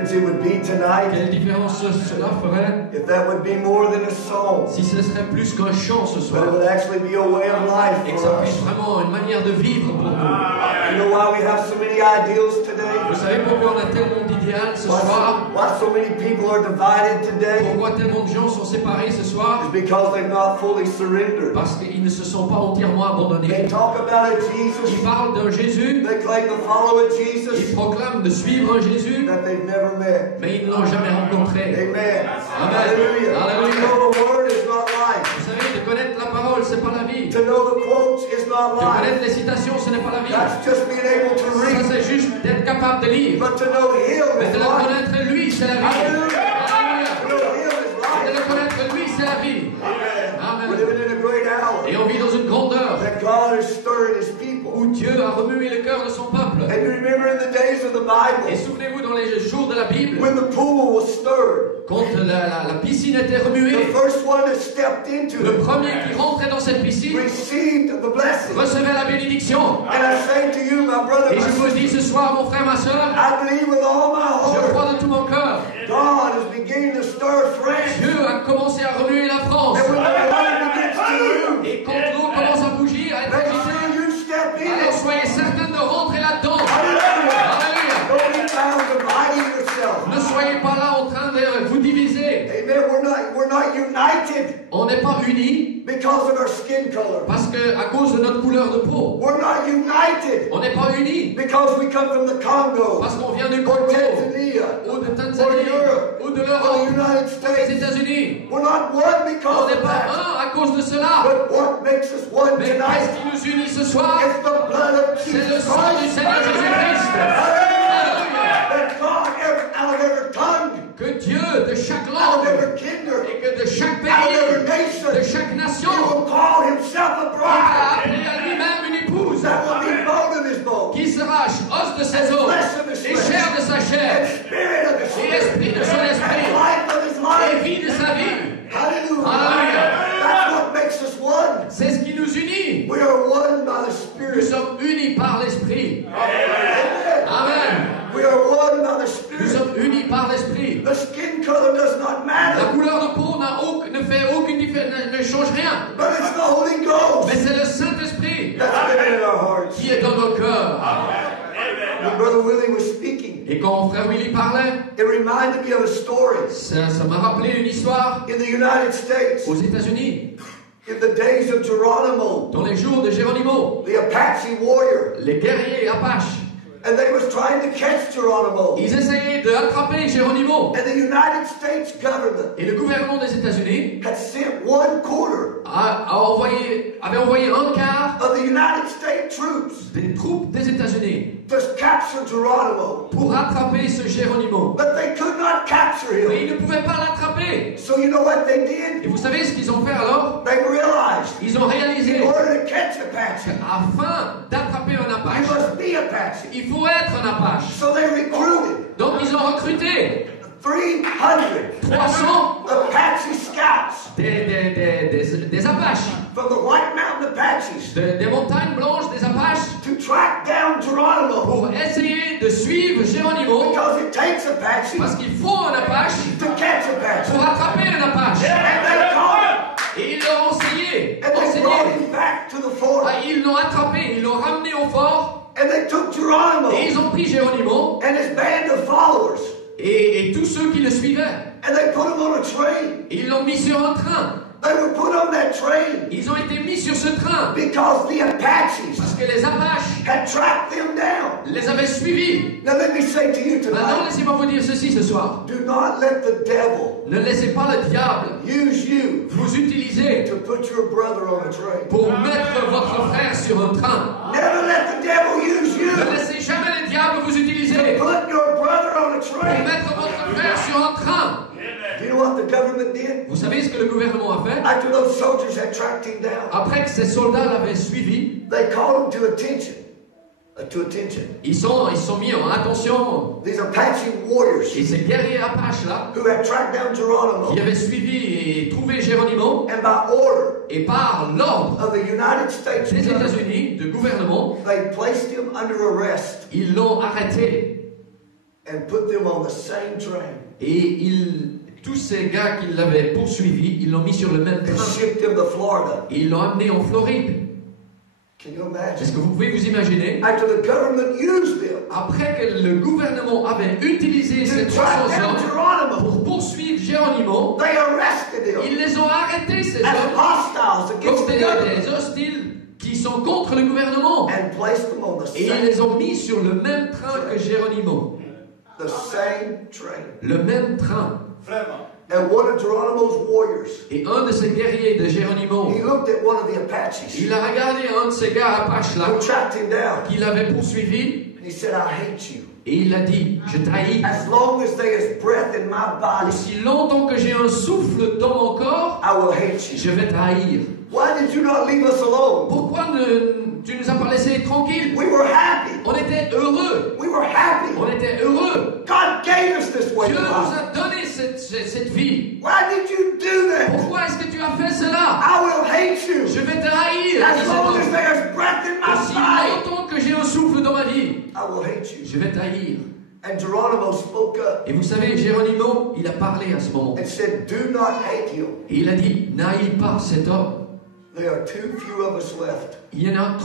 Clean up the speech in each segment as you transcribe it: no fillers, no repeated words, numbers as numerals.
difference it would be tonight Quelle différence cela ferait if that would be more than a song, si ce serait plus qu'un chant ce but soir, it would actually be a way of life et que for ça puisse us. vraiment une manière de vivre pour nous. You know why we have so many ideals today? Vous savez pourquoi on a tellement d'idéal ce soir? Why so many people are divided today? Pourquoi tellement de gens sont séparés ce soir? It's because they've not fully surrendered. Parce qu'ils ne se sont pas entièrement They abandonnés. talk about a Jesus. Ils parlent d'un Jésus, They claim to follow a ils Jesus proclament de suivre un Jésus, that they've never met. mais ils ne l'ont jamais rencontré. Amen. Amen. Hallelujah. Hallelujah. To know the word is not life. Vous savez, de connaître la parole, c'est pas la vie. To know the quotes is not De life. connaître les citations, ce n'est pas la vie. That's just being able to Ça, read. c'est juste d'être capable de lire. But to know Him Mais is de le life. connaître lui, c'est la vie. Hallelujah. To Alléluia. know Him is De life. le connaître lui, c'est la vie. We're Amen. living in a great hour Et on vit dans une grande heure that God has stirred His people. où Dieu a remué le cœur de son peuple. And you remember in the days of the Bible, Et souvenez-vous, dans les jours de la Bible, when the pool was stirred, quand la piscine était remuée, the first one that stepped into le it premier qui rentrait dans cette piscine received the blessing. recevait la bénédiction. And I say to you, my brother, Et my je vous sister, dis ce soir, mon frère, ma soeur, I believe with all my je heart, crois de tout mon cœur, God is beginning to stir France. Dieu a commencé à remuer la France. And when the water begins to move, Et quand l'eau commence à bouger, à être make agitée, sure you step in alors it. soyez certains de rentrer là-dedans. Hallelujah. Alléluia. Don't be found dividing yourself. Ne soyez pas là en train de vous diviser. Amen. We're not united On n'est pas unis because of our skin color. parce que à cause de notre couleur de peau. We're not united On n'est pas unis because we come from the Congo parce qu'on vient du or Congo Tanzania ou de or Tanzanie Europe ou de or the l'Europe United ou des States. États-Unis. We're not one On because n'est of pas that. un à cause de cela. But what makes us one Mais tonight qu'est-ce qui nous unit ce soir? is the blood of C'est le Jesus sang du Christ. Seigneur Jésus-Christ. Hallelujah. That God, out of every tongue, Que Dieu de chaque out of langue every kindred, et que de chaque out of every pays, de nation, chaque He nation, will call Himself a il bride va appeler à lui-même une épouse that will be bone of His bone, qui sera os de ses os flesh of His et flesh, chair de sa and chair spirit of His et spirit, esprit de son and esprit life of His et life. vie de sa vie. Hallelujah. Hallelujah. That's what makes us one. C'est ce qui nous unit. We are one by the Nous Spirit. sommes unis par l'esprit. Amen. Amen. We are one by the Nous Spirit. sommes unis par l'esprit. The skin color does not La matter, couleur de peau ne fait aucune différence, ne change rien. but it's the Holy Ghost Mais c'est le Saint-Esprit that's living in our hearts. qui est dans nos cœurs. When Brother Willie was speaking, Et quand mon frère Willy parlait, it reminded me of a story ça m'a rappelé une histoire in the United States aux États-Unis, in the days of Geronimo, dans les jours de Géronimo, the Apache warrior, les guerriers Apaches. and they was trying to catch Geronimo. Ils essayaient d'attraper Géronimo. And the United States government Et le gouvernement des États-Unis had sent 1/4 avait envoyé un quart of the United States troops des troupes des États-Unis to capture Geronimo. pour attraper ce Géronimo. But they could not capture Mais him. ils ne pouvaient pas l'attraper. So you know what they did? Et vous savez ce qu'ils ont fait alors? They realized Ils ont réalisé in order to catch Apache, qu'afin d'attraper un you Apache, must be Apache. il faut être un Apache. So they recruited Donc ils ont recruté 300 300 Apache scouts des Apaches, from the White Mountain Apaches des montagnes blanches des Apaches, to track down Geronimo, pour essayer de suivre Géronimo, because it takes Apache parce qu'il faut un Apache to catch Apache. pour attraper un Apache. And they caught him, Et ils l'ont enseigné. and they brought him back to the fort, Ah, ils l'ont attrapé, ils l'ont ramené au fort, and they took Geronimo et ils ont pris Géronimo and his band of followers, et tous ceux qui le suivaient. and they put him on a train. Et ils l'ont mis sur un train. They were put on that train Ils ont été mis sur ce train because the Apaches parce que les Apaches had tracked them down. les avaient suivis. Now let me say to you Maintenant, tonight, laissez-moi vous dire ceci ce soir. do not let the devil Ne laissez pas le diable use you vous utiliser to put your brother on a train. pour mettre votre frère sur un train. Never let the devil use you Ne laissez jamais le diable vous utiliser to put your brother on a pour train. mettre votre frère sur un train. Do you know what the government did? Vous savez ce que le gouvernement a fait? After those soldiers had tracked him down, Après que ces soldats l'avaient suivi, they called him to attention. ils sont mis en attention. These Apache warriors Et ces guerriers Apaches là, who had tracked down Geronimo, qui avaient suivi et trouvé Géronimo, and by order et par l'ordre of the United States des government, États-Unis, du gouvernement, they placed him under arrest. ils l'ont arrêté. and put them on the same train Et tous ces gars qui l'avaient poursuivi, ils l'ont mis sur le même and train. shipped them to Florida. Et ils l'ont amené en Floride. Can you Est-ce imagine? que vous pouvez vous imaginer? After the government used them Après que le gouvernement avait utilisé to cette track ressource down Geronimo, pour poursuivre Géronimo, they arrested him ils les ont arrêtés, ces as hommes, hostiles against comme the government des hostiles qui sont contre le gouvernement. and placed them on the Et ils same, les ont mis sur le même train que Géronimo. the same train. Le même train. And one of Geronimo's warriors, Et un de ces guerriers de Géronimo, he looked at one of the Apaches il a regardé un de ces gars Apaches là, who tracked him down, qui l'avait poursuivi, and he said, I hate you. et il a dit, je t'haïs. As long as there is breath in my body, Aussi longtemps que j'ai un souffle dans mon corps, I will hate you. je vais t'haïr. Why did you not leave us alone? Pourquoi tu nous as pas laissés tranquilles? We were happy. On était heureux. We were happy. On était heureux. God gave us this way Dieu of nous life. a donné cette vie. Why did you do that? Pourquoi est-ce que tu as fait cela? I will hate you. Je vais te haïr. As dit cet long as homme. there is breath in my Aussi body, longtemps que j'ai un souffle dans ma vie, I will hate you. je vais t'haïr. And Geronimo spoke up Et vous savez, Géronimo, il a parlé à ce moment. and said, do not hate him. Et il a dit, n'haïs pas cet homme. There are too few of us left Il y en a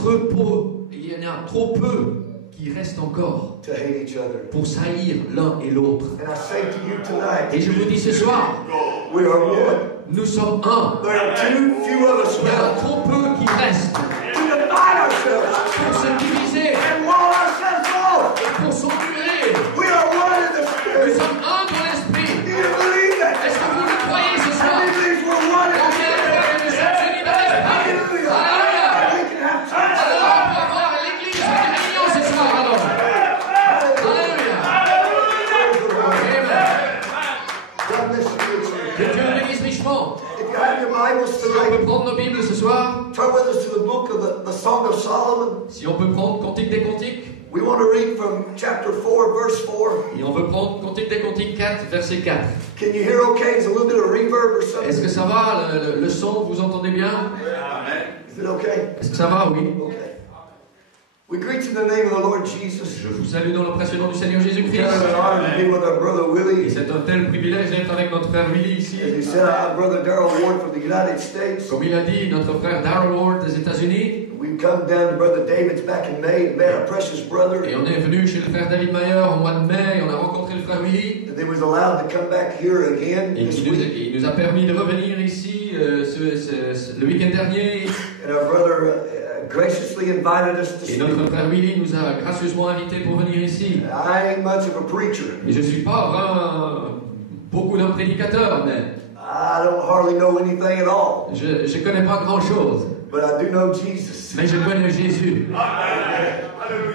trop peu qui restent encore to hate each other. pour s'haïr l'un et l'autre. And I say to you tonight, Et je vous dis ce soir, we are one. nous sommes un. There are too few of us Il y en a left trop peu qui restent to divide ourselves pour se diviser and wall ourselves off. et pour s'endurer. We are one in the Nous Spirit. sommes un dans l'esprit. Do you believe that? Est-ce que vous le croyez ce soir? How many believes we're one in the Combien de Spirit? fois que nous sommes unis dans l'esprit? Hallelujah. Alléluia. We can have church. Alors on peut avoir l'église une réunion ce soir alors. Alléluia. Amen. God bless you, church. Que Dieu le bénisse richement. If you have your Bibles Si on tonight, peut prendre nos Bibles ce soir, turn with us to the book of the Song of Solomon. si on peut prendre Cantique des Cantiques, We want to read from chapter 4, verse 4. et on veut prendre Cantique des Cantiques 4, verset 4. Can you hear okay? There's a little bit of reverb or Est-ce que something. ça va, le son, vous entendez bien? Is it okay? Est-ce que ça va, oui? Okay. We greet you in the name of the Lord Jesus. Je vous salue dans le précieux nom du Seigneur Jésus-Christ. It's an honor to be with our brother Et Willie. c'est un tel privilège d'être avec notre frère Willy ici. As he said, our brother Darrell Ward from the United States. Comme il a dit, notre frère Darrell Ward des États-Unis. We come down to Brother David's back in May and met our precious brother. Et on est venu chez le frère David Mayer au mois de mai. On a rencontré le frère Willy. And they was allowed to come back here again Et this il week. il nous a permis de revenir ici le week-end dernier. And our brother graciously invited us to Et speak. notre frère Willy nous a gracieusement invités pour venir ici. I ain't much of a preacher. Et je ne suis pas vraiment beaucoup d'un prédicateur, mais I don't hardly know anything at all. je ne connais pas grand-chose. But I do know Jesus. Mais je connais Jésus.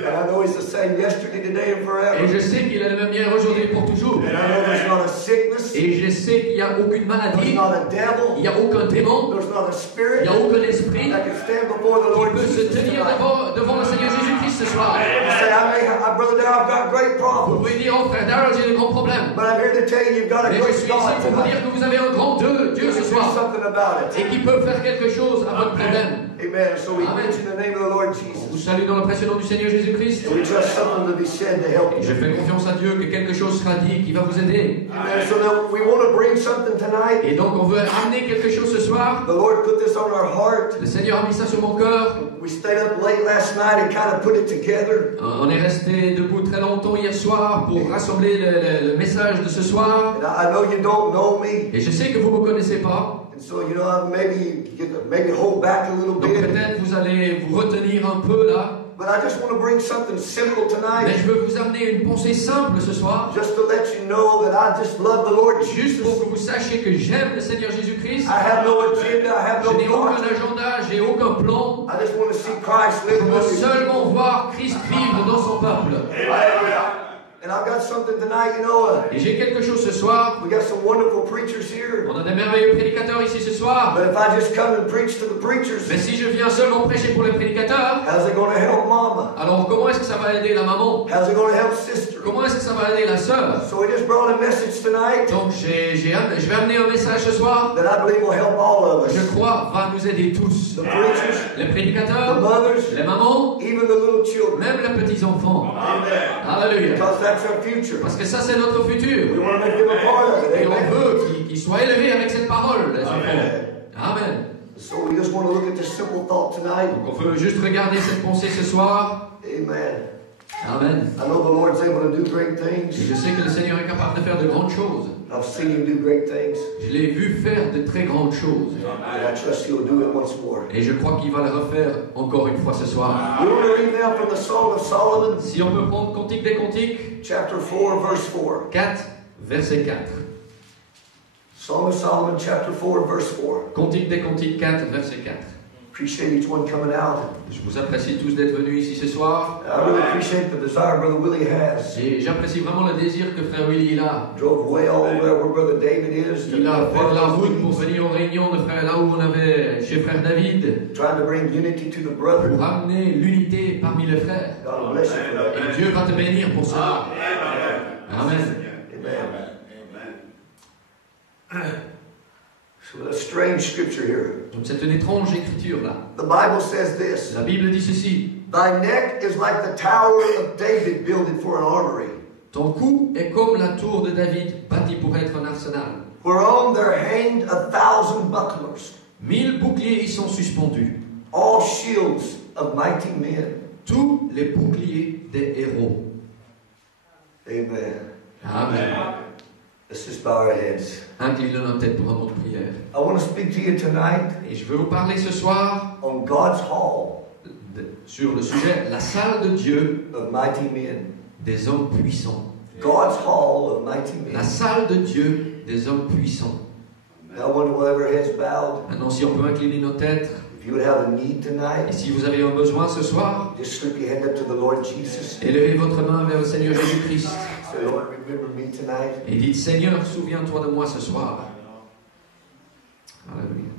And I know He's the same yesterday, today, and Et forever. je sais qu'il est le même hier, aujourd'hui et pour toujours. And I know there's not a sickness, Et je sais qu'il n'y a aucune there's maladie, not a il devil, n'y a aucun démon, there's not a il spirit n'y a aucun esprit that can stand before the qui Lord peut se Jesus tenir tonight. devant le Seigneur Jésus-Christ ce soir. You say, Brother Darrell, I've got great Vous problems. pouvez dire, oh frère Darrell, j'ai de grands problèmes. But I'm here to tell you, you've got a Mais je great suis ici God pour vous tonight. dire que vous avez un grand Dieu You ce can do soir something about it. et qui peut faire quelque chose à votre problème. Amen. So we Amen. mention the name of the Lord On vous Jesus. salue dans le précieux nom du Seigneur Jésus-Christ. And we trust something to be said to help Et you. je fais confiance à Dieu que quelque chose sera dit qui va vous aider. Amen. So now we want to bring something tonight. Et donc on veut amener quelque chose ce soir. The Lord put this on our heart. Le Seigneur a mis ça sur mon cœur. We stayed up late last night and kind of put it together. On est resté debout très longtemps hier soir pour rassembler le message de ce soir. And I know you don't know me. Et je sais que vous ne me connaissez pas. And so, you know, maybe hold back a little Donc bit. peut-être vous allez vous retenir un peu là. But I just want to bring something simple Mais tonight. je veux vous amener une pensée simple ce soir. Just to let you know that I just love the Lord Juste pour Jesus. que vous sachiez que j'aime le Seigneur Jésus-Christ. I have no agenda. I have Je no n'ai aucun project. agenda, j'ai aucun plan. I just want to see Christ Je live veux among His seulement people. voir Christ vivre dans son peuple. And I've got something tonight, you know. Et j'ai quelque chose ce soir. We got some wonderful preachers here. On a des merveilleux prédicateurs ici ce soir. But if I just come and preach to the preachers, Mais si je viens seulement prêcher pour les prédicateurs, how's it going to help Mama? alors comment est-ce que ça va aider la maman? How's it going to help Sister? Comment est-ce que ça va aider la sœur? So we just brought a message tonight Donc je vais amener un message ce soir. that I believe will help all of us. Je crois va nous aider tous. The preachers, Les the prédicateurs, mothers, les mamans, even the little children. même les petits enfants. Amen. Alléluia. Because that's our future. Parce que ça, c'est notre futur. We want to make them a part of it. Et on Amen. veut qu'ils soient élevés avec cette parole. Amen. So we just want to look at this simple thought tonight. Donc on veut juste regarder cette pensée ce soir. Amen. Amen. I know the Lord's able to do great Et things. je sais que le Seigneur est capable de faire de grandes choses. I've seen Him do great things. Je l'ai vu faire de très grandes choses. And I trust He'll do it once more. Et je crois qu'il va le refaire encore une fois ce soir. We want to read now from the Song of Solomon, Si on peut prendre Cantique des Cantiques, chapter 4, verse 4. 4, verset 4. Song of Solomon, chapter 4, verse 4. Cantique des Cantiques 4, verset 4. Appreciate each one coming out. Je vous apprécie tous d'être venus ici ce soir. I really appreciate the desire Brother Willie has. Et j'apprécie vraiment le désir que Frère Willy a. Drove way all the way where Brother David is. Il a fait de la route pour venir aux réunions de frères là où on avait chez Frère David. Trying to bring unity to the Pour brethren. ramener l'unité parmi les frères. God bless you for that. Et Dieu va te bénir pour cela. Amen. Amen. So a strange scripture here. Donc c'est une étrange écriture là. The Bible says this. La Bible dit ceci. Thy neck is like the tower of David builded for an armory, Ton cou est comme la tour de David bâtie pour être un arsenal. whereon there hanged 1,000 bucklers, 1000 boucliers y sont suspendus. all shields of mighty men. Tous les boucliers des héros. Amen. Amen. Let's just bow our heads. Inclinons nos têtes pour un mot de prière. I want to speak to you tonight Et je veux vous parler ce soir on God's hall sur le sujet la salle de Dieu of mighty men. des hommes puissants. God's hall of mighty La men. salle de Dieu des hommes puissants. I wonder while every head's bowed, Maintenant, si on peut incliner nos têtes, if you would have a need et tonight, si vous avez un besoin ce soir, just slip your hand up to the Lord Jesus. élevez votre main vers le Seigneur Jésus-Christ Say, Lord, remember me tonight. et dites, Seigneur, souviens-toi de moi ce soir. Alléluia.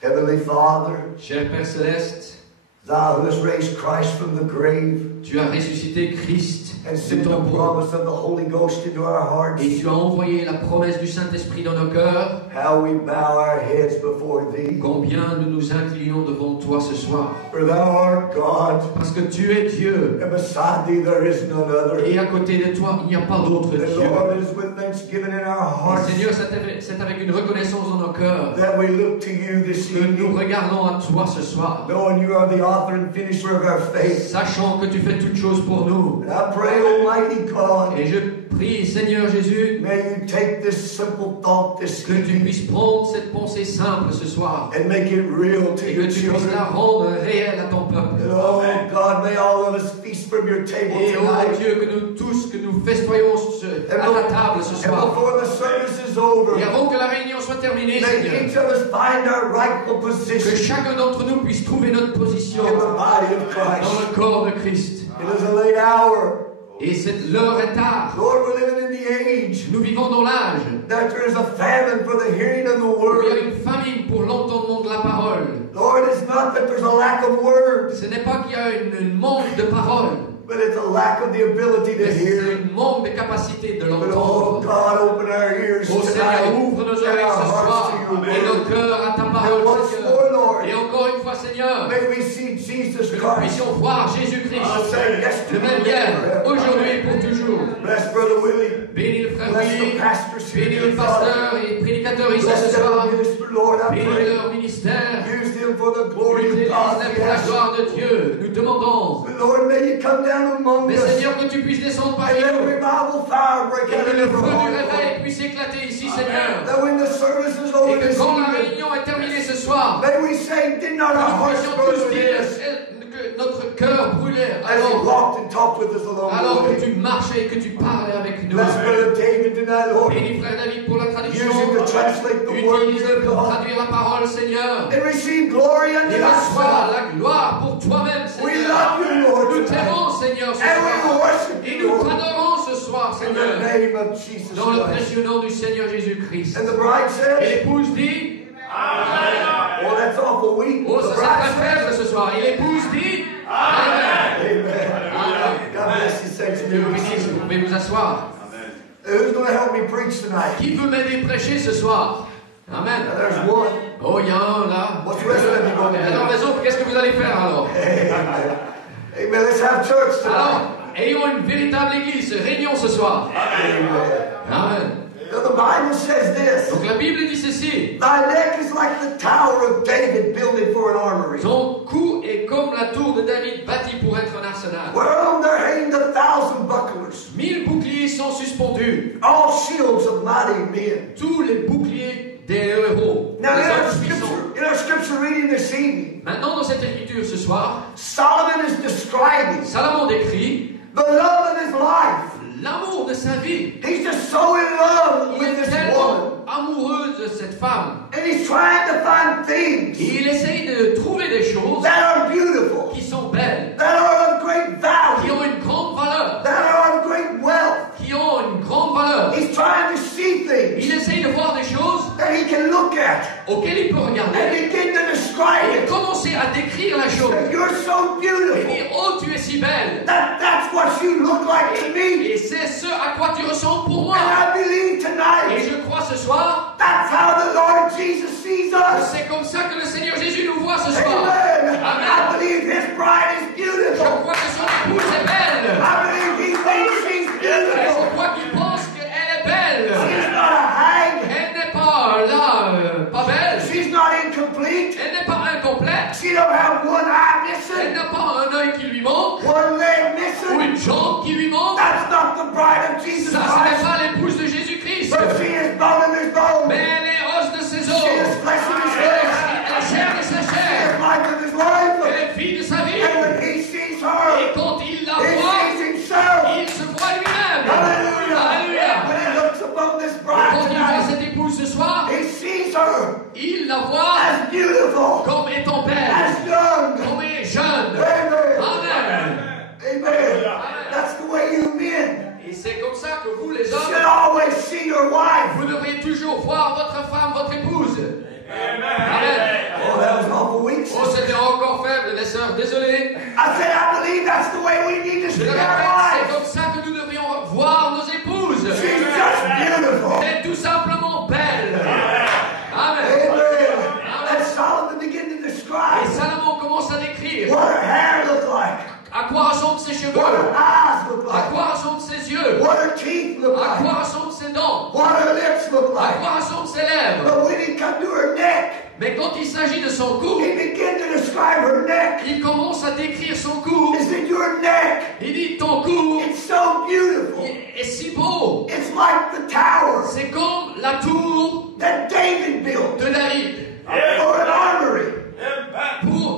Heavenly Father, Cher Père Céleste, Thou who hast raised Christ from the grave tu as ressuscité Christ and de sent the tombeau promise of the Holy Ghost into our hearts, et tu as envoyé la promesse du Saint-Esprit dans nos cœurs. how we bow our heads before Thee. Combien nous nous inclinons devant toi ce soir. For Thou art God, Parce que tu es Dieu. and beside Thee there is none other. Et à côté de toi, il n'y a pas d'autre And Dieu. Lord, it is with thanksgiving in our Et hearts Seigneur, c'est avec une reconnaissance dans nos cœurs that we look to You this que nous evening, regardons à toi ce soir. knowing You are the author and finisher of our faith. Sachant que tu fais toutes choses pour nous. And I pray, Almighty God, Et je prie, Seigneur Jésus, may You take this simple thought this que tu evening puisses prendre cette pensée simple ce soir. and make it real to Et Your que tu puisses la children. rendre réelle à ton peuple. And oh God, may all of us feast from Your table Et oh tonight. Dieu, que nous tous, que nous festoyons à la table ce And soir. before the service is over, Et avant que la réunion soit terminée, may Seigneur, each of us find our rightful que position chacun d'entre nous puisse trouver notre position in the body of dans Christ. le corps de Christ. It is a late hour. Et l'heure est tard. Lord, we're living in the age Nous vivons dans l'âge that there is a famine for the hearing of the où il y a word. une famine pour l'entendement de la parole. Lord, it's not that there's a lack of words, Ce n'est pas qu'il y a une manque de parole, but it's a lack of the ability to mais c'est hear. une manque de capacité de But oh l'entendre. God, open our ears Ô Seigneur, tonight ouvre nos and oreilles our ce hearts soir to your et nos word. cœurs à ta And parole, once Seigneur. more, Lord, Et encore une fois, Seigneur, may we see Jesus que nous Christ. puissions voir Jésus-Christ, Say yes to le the même hier, Lord. aujourd'hui et pour toujours. Bless Brother Willie. Bénis le frère Bless Willy, the pastors here, bénis le dear Father. pasteur et prédicateur ici Bless ce soir. their minister, Lord, I Bénis pray. leur ministère. Use them for the glory of Utilise-les God. pour la Yes. gloire de Dieu. Nous demandons. But Lord, may you come down among Mais us. Seigneur, que tu puisses descendre And parmi let nous. revival fire break Et out que in le every feu du heart. réveil puisse éclater ici, Seigneur. That when the service is Et over que this quand la evening, réunion est terminée ce soir, may we say, did not our nous hearts puissions burn tous within dire us que notre cœur brûlait as he alors, walked and talked with us along alors the que way? tu marchais et que tu parlais avec nous. Bless Brother David tonight, Lord. Bénis frère David pour la traduction. Use him to translate the word Utilise-le of pour God. traduire la parole, Seigneur. And receive glory unto Et reçois us. la gloire pour toi-même, We Seigneur. love you, Lord, Nous tonight. t'aimons, Seigneur, ce And we soir. worship Et you, nous Lord. t'adorons ce soir, In the Seigneur. name of Jesus Dans le Christ. précieux nom du Seigneur Jésus-Christ. And the bride Et said, l'épouse dit, oh, that's awful weak. oh, The ça bride c'est très faible ce soir. Et l'épouse dit, Amen. Amen. Amen. God bless you, saints. Dieu vous bénisse, vous pouvez vous asseoir. Who's going to help me preach tonight? Qui veut m'aider prêcher ce soir? Amen. Now, there's one. Oh, il y en a un là. What's the rest of you going to Alors do? les autres, qu'est-ce que vous allez faire alors? Amen. Amen. Let's have church Alors, tonight. Ayons une véritable église. Régnons ce soir. Amen. The Bible says this. Donc la Bible dit ceci. Thy neck is like the tower of David builded for an armory. Ton cou est comme la tour de David bâtie pour être un arsenal. Whereon there hanged 1,000 bucklers. 1000 boucliers sont suspendus. All shields of mighty men. Tous les boucliers des héros. Now Des hommes puissants. in our scripture reading this evening, Maintenant dans cette écriture ce soir, Solomon is describing Salomon décrit the love of his life. l'amour de sa vie. He's just so in love Il with est this tellement woman. amoureux de cette femme. And he's trying to find things Et il essaye de trouver des choses that are beautiful, qui sont belles, that are of great qui value, ont une grande valeur, that are of great wealth. qui ont une grande valeur. He's trying to see things Il essaye de voir des choses that he can look at auxquelles il peut and regarder begin to describe et it. commencer à décrire la chose. That you're so Et beautiful. dire, oh, tu es si belle. That's what you look like to me. Et c'est ce à quoi tu ressembles pour moi. And I believe Et tonight je crois ce soir, that's how the Lord Jesus sees us. c'est comme ça que le Seigneur Jésus nous voit ce soir. Amen. Amen. I believe his bride is Je beautiful. crois que son épouse est belle. I believe he thinks she's Et je beautiful. crois qu'il pense qu'elle est belle. She's not a hag. Elle n'est pas là, pas belle. She's not incomplete. Elle n'est pas incomplète. She don't have one eye Elle missing, n'a pas un œil qui lui manque one leg ou missing. une jambe qui lui manque. That's not the bride of Jesus Ça, ce n'est Christ. pas l'épouse de Jésus-Christ. But she is bone of his bone. Mais elle est os de ses She os. is flesh of his Elle flesh. est chair de sa She chair. is life of his life. Elle est fille de sa vie. And when he sees Et her, quand il la he voit, sees himself. il se voit lui-même. Hallelujah. Alléluia. When he looks upon this Et bride quand il voit tonight, cette épouse ce soir, he sees her il la voit as beautiful, comme étant belle, as young. comme est jeune. Amen. Amen. Amen. That's the way you men Et c'est comme ça que vous, les should hommes, always see your wife. vous devriez toujours voir votre femme, votre épouse. Amen. Oh, that was awful weak. Oh, c'était encore faible, les sœurs, désolé. I said, I believe that's the way we need to Je see le our répète, c'est wives. comme ça que nous devrions voir nos épouses. She's just beautiful. Elle est tout simplement belle. Amen. Amen. And Solomon began to Et describe Salomon commence à décrire what her hair looked like, à quoi ressemblent ses cheveux, what her eyes looked à like, quoi ressemblent ses yeux, what her teeth looked à like, quoi ressemblent ses dents, what her lips looked à like. quoi ressemblent ses lèvres. But when he come to her neck, Mais quand il s'agit de son cou, he began to describe her neck. il commence à décrire son cou. He said, your neck, Il dit ton cou it's so beautiful. est si beau. It's like the tower C'est comme la tour that David built de David, for an armory,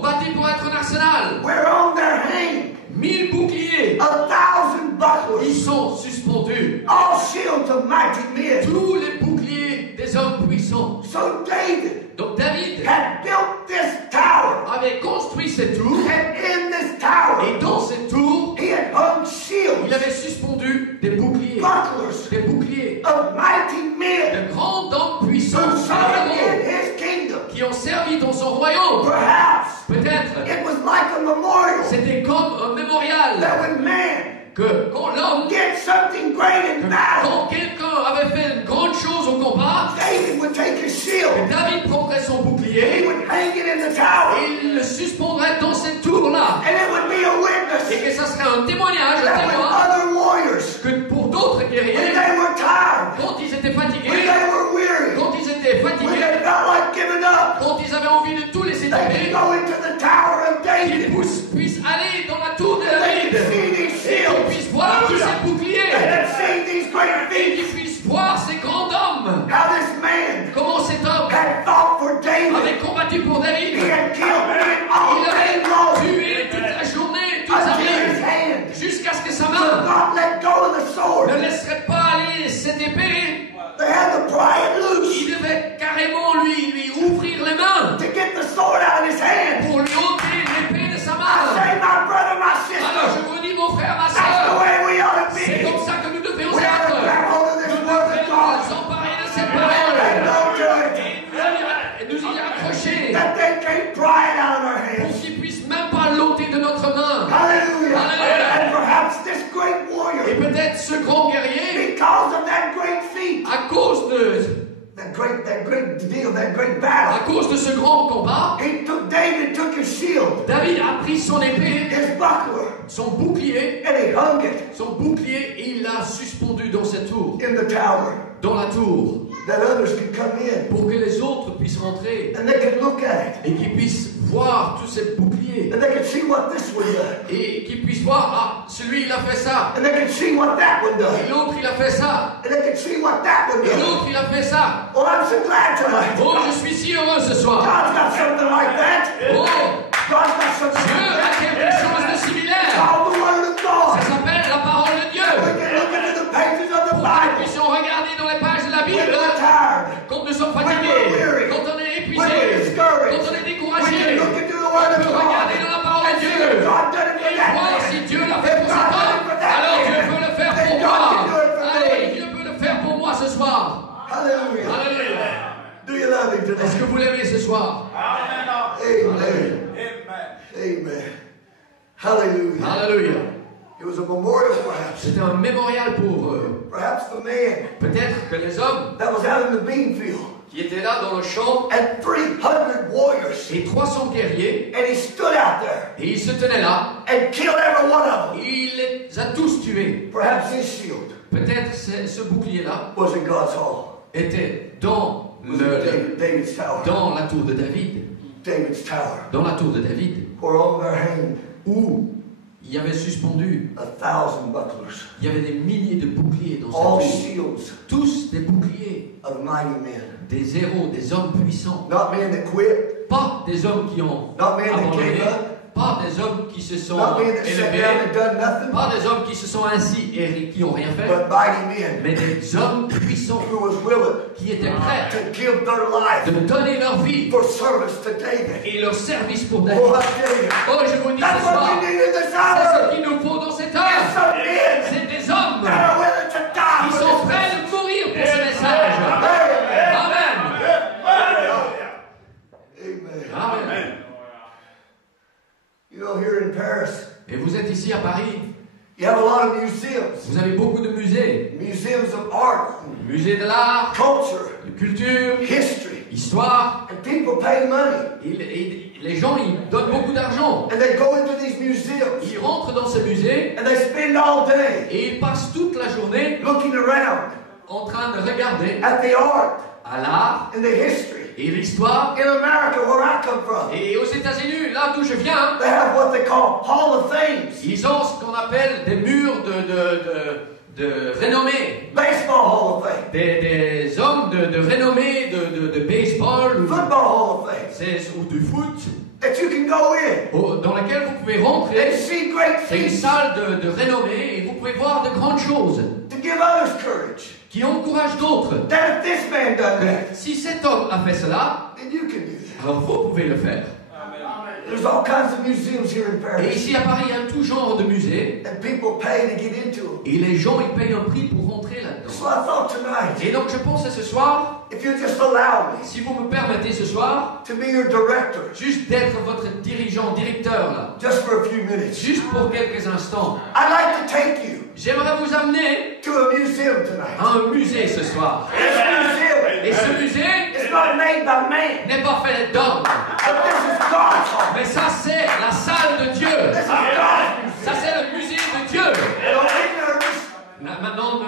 bâtie pour être un arsenal. whereon there hang 1000 boucliers, 1,000 bucklers, ils sont suspendus. all shields of mighty men. Tous les boucliers des hommes puissants. So David Donc David had built this tower, avait construit cette tour. and in this tower, Et dans cette tour, he had hung shields, il avait suspendu des boucliers. bucklers Des boucliers of mighty men de grands hommes puissants, who served des in héros, his kingdom. qui ont servi dans son royaume. Perhaps Peut-être it was like a memorial c'était comme un mémorial that when man que quand l'homme, did something great in battle, quand quelqu'un avait fait une grande chose au combat, David would take his shield, David prendrait son he bouclier would hang it in the tower, et il le suspendrait dans cette tour-là. and it would be a Et witness que ça serait un témoignage, un that when témoin, other warriors, que pour d'autres when guerriers, they were tired, quand ils étaient when fatigués, they were weary, quand ils étaient when fatigués, they felt like giving up, quand ils avaient envie de tout laisser they tomber, could go into the tower of qu'ils David, puissent aller dans la tour de and they David could see these et qu'ils shields, puissent voir tous ces they boucliers had seen these great et feats, qu'ils puissent voir ces grands hommes. how this man Comment cet homme had fought for David, avait combattu pour David. he had killed men all Il day avait long, tué toute la journée, toute sa until his vie, hand jusqu'à ce que sa would main not let go of the sword. ne laisserait pas aller cette épée. They had to pry it loose Il devait carrément lui ouvrir les mains to get the sword out of his hand. pour lui ôter l'épée de sa I main. say, my brother, my Alors sister, je vous dis, mon frère, ma that's the soeur, way we ought to c'est be. comme ça que nous devons We ought to être. grab hold of this word of Nous God devons s'emparer de cette and parole go to it, et nous y accrocher that they can't pry it out of our pour hands. qu'ils puissent même pas l'ôter de notre main. Hallelujah. Hallelujah. And perhaps this great Et warrior, peut-être ce grand guerrier, because of that great feat, à cause de that great deal, that great À battle, cause de ce grand combat, David took his shield, David a pris son épée, his buckler, son bouclier, and he hung it et il l'a suspendu dans cette tour, in the tower, dans la tour, that others could come in pour que les autres puissent rentrer and they could look at it et qu'ils puissent voir tous ces boucliers and they could see what this one done et qu'ils puissent voir, ah, celui il a fait ça, and they could see what that one et done l'autre il a fait ça, and they could see what that one et done. l'autre il a fait ça. Oh, I'm so glad tonight. Oh, je suis si heureux ce soir. God's got something like that. Oh, God's got something Dieu like a that. quelque chose de similaire. Called the Word of Ça God. s'appelle la parole de We Dieu. can look into the pages of the Pour que nous Bible puissions regarder dans les pages de la when Bible we're tired. quand nous sommes fatigués, quand on est épuisé, quand on est We découragé. can look into the Word On of peut regarder God dans la parole de and see Dieu if God done it for et that voir man. si Dieu l'a fait pour cet homme. Alors Dieu peut le faire pour moi. Allez, Dieu peut le faire pour moi ce soir. Hallelujah. Alléluia. Do you love Him Est-ce tonight? que vous l'aimez ce soir? Amen. Amen. Hallelujah. Alléluia. It was a memorial, perhaps. C'était un mémorial pour Perhaps the man peut-être que les hommes that was out in the bean field qui étaient là dans le champ and 300 warriors. et 300 guerriers And he stood out there et ils se tenaient là. and killed every one of them. Il les a tous tués. Perhaps his shield Peut-être ce bouclier-là was in God's hall. était dans, Was in David's tower. dans la tour de David. David's tower. Dans la tour de David. Where on there hanged Où il y avait suspendu, 1,000 bucklers. il y avait des milliers de boucliers dans All cette tour. shields Tous des boucliers, of mighty men. des héros, des hommes puissants. Not men that quit. Pas des hommes qui ont Not men that abandonné. gave up. Pas des hommes qui se sont Not men that sat élevés. down and done nothing. Pas des hommes qui se sont ainsi et qui n'ont rien fait. But mighty men Mais des hommes puissants who was willing qui étaient prêts to give their life de donner leur vie for service to David. et leur service pour David. Oh, I tell you. Oh, je vous dis ce That's what soir, we need in this c'est hour. ce qu'il nous faut dans cette Get heure. some men C'est des hommes that are willing to die qui for sont this prêts message. de mourir pour ce message. Amen. Amen. Amen. Amen. You know, here in Paris, Et vous êtes ici à Paris, you have a lot of museums. vous avez beaucoup de musées. Museums of art, Musée de l'art, culture, de culture, history. histoire. And people pay money. Et les gens, ils donnent beaucoup d'argent. And they go into these museums. Ils rentrent dans ces musées And they spend all day et ils passent toute la journée looking around en train de regarder at the art à l'art and the history. et l'histoire. In America, where I come from, Et aux États-Unis, là d'où je viens, they have what they call Hall of Fames. ils ont ce qu'on appelle des murs de renommée. Baseball Hall of Fame. Des hommes de renommée de baseball ou, Football Hall of Fame. ou du foot That you can go in dans laquelle vous pouvez and rentrer. see great C'est une things salle de renommée et vous pouvez voir de grandes choses to give others courage. qui encouragent d'autres. That if this man done that, Si cet homme a fait cela, then you can do that. alors vous pouvez le faire. There's all kinds of museums here in Et Paris. ici à Paris, il y a tout genre de musées And people pay to get into them. et les gens ils payent un prix pour rentrer là-dedans. So I thought tonight, Et donc je pensais ce soir, if you just allow me si vous me permettez ce soir, to be your director, juste d'être votre directeur là, just for a few minutes, juste pour quelques instants, I'd like to take you j'aimerais vous amener to a museum tonight. à un musée ce soir. This museum Et ce musée is not made by man, n'est pas fait d'hommes, but this is God's home. mais ça c'est la salle de Dieu. This is God's Ça museum. c'est le musée de Dieu. Don't get nervous. Maintenant,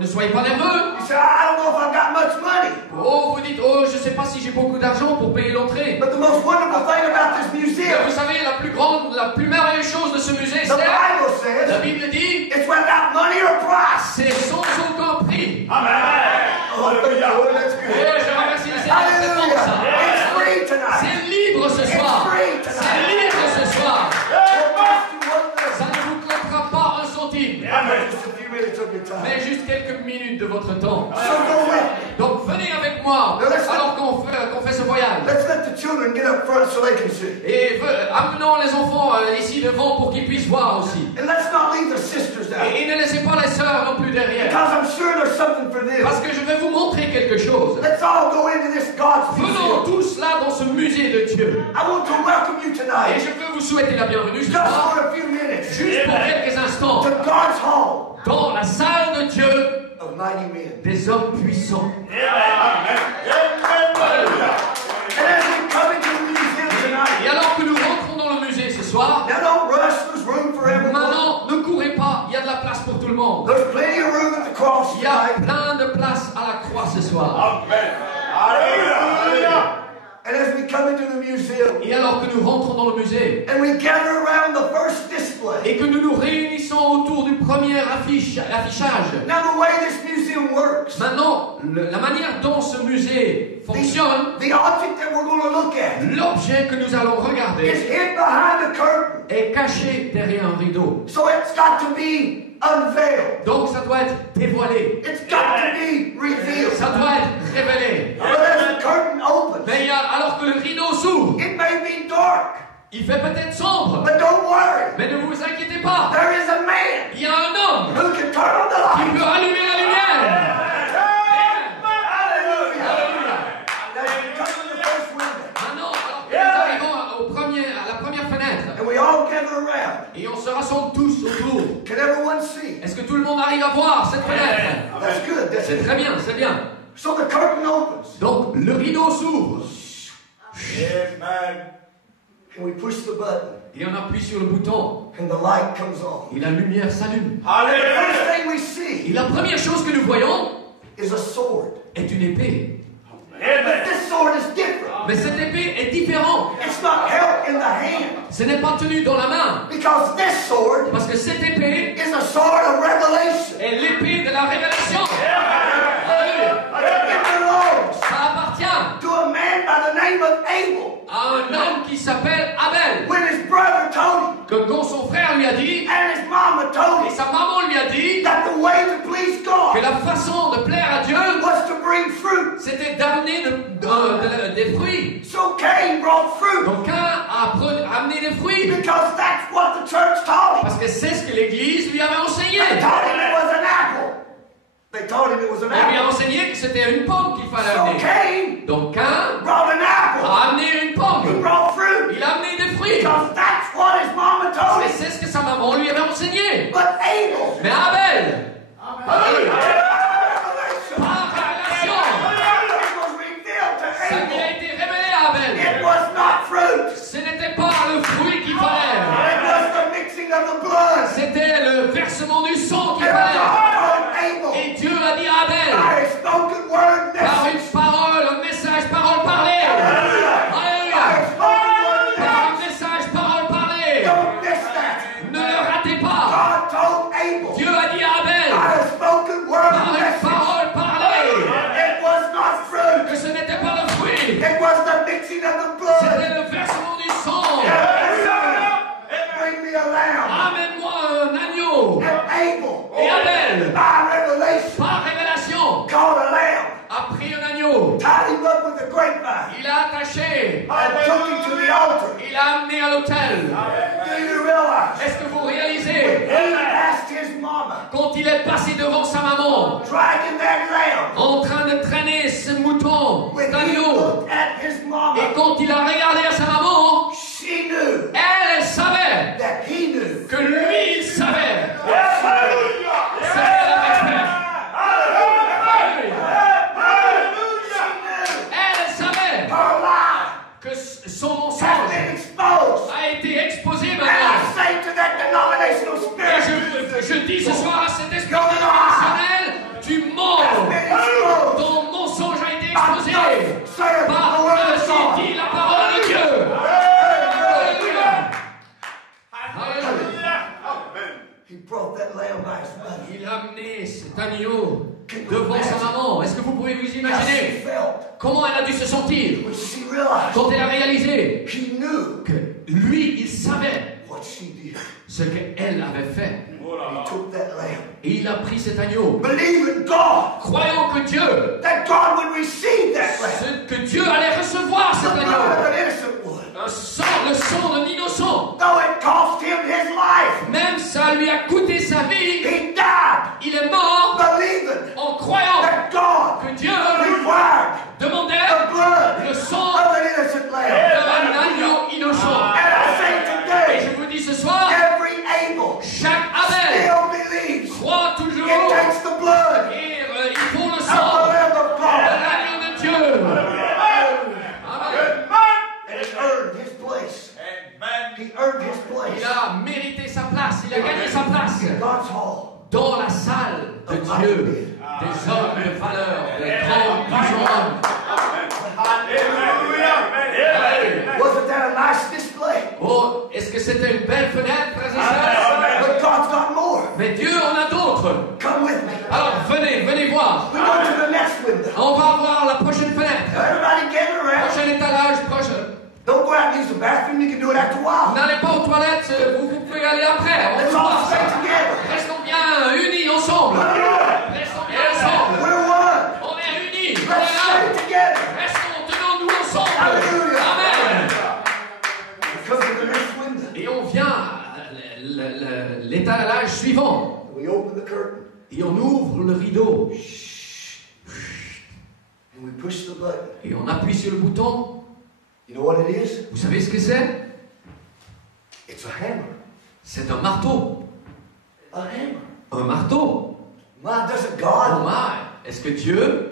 ne soyez pas nerveux. You say, I don't know if I've got much money. Oh, vous dites, oh, je sais pas si j'ai beaucoup d'argent pour payer l'entrée. But the most wonderful thing about this Mais museum, vous savez, la plus merveilleuse chose de ce musée, the c'est, Bible la says, Bible dit, it's without money or price. c'est sans aucun prix. Oh, that's Oh, good. je remercie le Seigneur c'est pour ça. Hallelujah. It's free tonight. C'est libre ce soir. C'est libre ce soir. It'll cost you one thing. Ça ne vous coûtera pas un centime, Just a few minutes of your time. mais juste quelques minutes de votre temps. So go with me. Donc venez avec moi alors qu'on fait ce voyage. Let's let the children get up front so they can see. Et amenons les enfants ici devant pour qu'ils puissent voir aussi. And let's not leave the sisters out. Et ne laissez pas les sœurs non plus derrière. Because I'm sure there's something for them. Parce que je vais vous montrer quelque chose. Let's all go into this God's Venons museum. tous là dans ce musée de Dieu. I want to welcome you Et tonight, je veux vous souhaiter la bienvenue ce just soir, for a few minutes, juste pour quelques instants, to God's home dans la salle de Dieu of mighty men. des hommes puissants. soir. Now don't rush, there's room for everyone. Maintenant, ne courez pas, il y a de la place pour tout le monde. There's plenty of room at the cross Il y a tonight. plein de place à la croix ce soir. Amen. Hallelujah. And as we come into the museum, Et alors que nous rentrons dans le musée, and we gather around the first display. et que nous nous réunissons autour du premier affichage, Now the way this museum works, maintenant, la manière dont ce musée fonctionne, the object that we're going to look at l'objet que nous allons is regarder hid behind a curtain. est caché derrière un rideau. So it's got to be unveiled. Donc ça doit être dévoilé, It's got to be revealed. ça doit être révélé. But as the curtain opens, Mais alors que le rideau s'ouvre, it may be dark, il fait peut-être sombre, but don't worry. mais ne vous inquiétez pas, There is a man il y a un homme who can turn on the qui light. peut allumer la lumière. Hallelujah. Now you come to the first window, Maintenant, alors que nous arrivons à la première fenêtre, and we all gather around. et on se rassemble tous autour, Can everyone see? est-ce que tout le monde arrive à voir cette fenêtre? That's good. That's C'est it. très bien, c'est bien. So the curtain opens, Donc le rideau s'ouvre, Amen. and we push the button, et on appuie sur le bouton, and the light comes on. et la lumière s'allume. The Hallelujah. first thing we Et see la première chose que nous voyons is a sword. est une épée. But Amen. this sword is different. Mais cette épée est différente. It's not held in the hand, Ce n'est pas tenu dans la main, because this sword parce que cette épée is a sword of revelation. est l'épée de la révélation. It belongs Ça appartient to a man by the name of Abel. à un homme qui s'appelle Abel. When his brother told him, Que quand son frère lui a dit, and his mama told et him, sa maman lui a dit, that the way to please que God la façon de plaire à Dieu, was to bring fruit. c'était d'amener des fruits. So Cain brought fruit, Donc Cain a amené des fruits, because that's what the church taught him. parce que c'est ce que l'Église lui avait enseigné. They taught him it was an apple. They told him it was an On lui a apple. enseigné que c'était une pomme qu'il fallait So amener. Cain Donc Cain brought an apple. a amené une He pomme. brought fruit, Il a amené des fruits. because that's what his mama told Et him. c'est ce que sa maman lui avait enseigné. But Abel, Mais Abel, revelation, par révélation, it was revealed to ça lui Abel. a été révélé à Abel. It was not fruit. Ce n'était pas le fruit qu'il fallait. It was the mixing of the blood. C'était le versement du sang qu'il And fallait. God told Abel, Et Dieu a dit à Abel, by a spoken word par message, une parole, un message, parole parlée. by a Alléluia. spoken word Par un message, message, parole parlée. don't miss that. Ne le ratez pas. God told Abel, Dieu a dit à Abel, by a spoken word par une message, parole parlée, it was not fruit. que ce n'était pas le fruit. It was the mixing of the blood. C'était le versement du sang. Bring me a lamb. Amène-moi un agneau. And Abel, Et Abel, by revelation, par révélation, called a lamb, a pris un agneau. tied him up with a grapevine, Il l'a attaché. and took him to the altar. Il l'a amené à l'autel. Do you realize? Est-ce que vous réalisez, He asked his mama, quand il est passé devant sa maman, dragging that lamb, en train de traîner ce mouton, when cet he agneau, looked at his et mama, quand il a regardé à sa maman, she knew elle savait that he knew. que lui, il savait ce Hallelujah. qu'elle avait fait. Elle savait Her lie que son has mensonge been exposed. a été exposé And I maintenant. say to that denominational Et spirit, je dis ce soir à cet esprit dénominationnel, tu has mens. been exposed. Ton mensonge a été By exposé thus saith the par word of ce God. qui dit la parole de Dieu. Alléluia. Alléluia. Amen. He brought that lamb by his mother. Il a amené cet agneau devant sa maman. Est-ce que vous pouvez vous How she imaginer felt comment elle a dû se sentir when she realized quand elle a réalisé he knew que lui, il savait what she did. ce qu'elle avait fait. He took that lamb, Et il a pris cet agneau, believe in God, croyant que Dieu, that God would receive that lamb, que Dieu allait recevoir the cet blood agneau. of an innocent one. Le sang d'un innocent. Though it cost him his life, Même ça lui a coûté sa vie, he died il est mort believing en croyant that God que Dieu required demandait the blood le sang of an innocent lamb. d'un agneau innocent. And I say Et today, je vous dis ce soir, every Abel chaque Abel still believes croit toujours it takes the blood et il faut le of the sang Lamb of de God. l'agneau de Dieu. Amen. And he earned his place. Amen. He earned his place. Il a mérité sa place, il a gagné sa place God's hall. dans la salle de Dieu, des hommes de valeur, des grands puissants hommes. Hallelujah. Wasn't that a nice display? Oh, est-ce que c'était une belle fenêtre, frères et sœurs? But God's got more. Mais Dieu en a d'autres. Come with me. Alors venez voir. We go to the next window. On va voir la prochaine fenêtre. Everybody gather around. Prochain étalage, prochain. Don't go out and use the bathroom. You can do it after a while. N'allez pas aux toilettes, vous pouvez aller après. On Let's va all voir stay ça. together. Restons bien unis ensemble. Restons bien ensemble. We're one. On est unis. On Let's est stay là. together. Restons, tenons-nous ensemble. Hallelujah. Amen. We come to the next window. Et on vient à l'étalage suivant. We open the curtain. Et on ouvre le rideau. And we push the button. Et on appuie sur le bouton. You know what it is? Vous savez ce que c'est? It's a hammer. C'est un marteau. A hammer. Un marteau. My, doesn't Oh God my! Est-ce que Dieu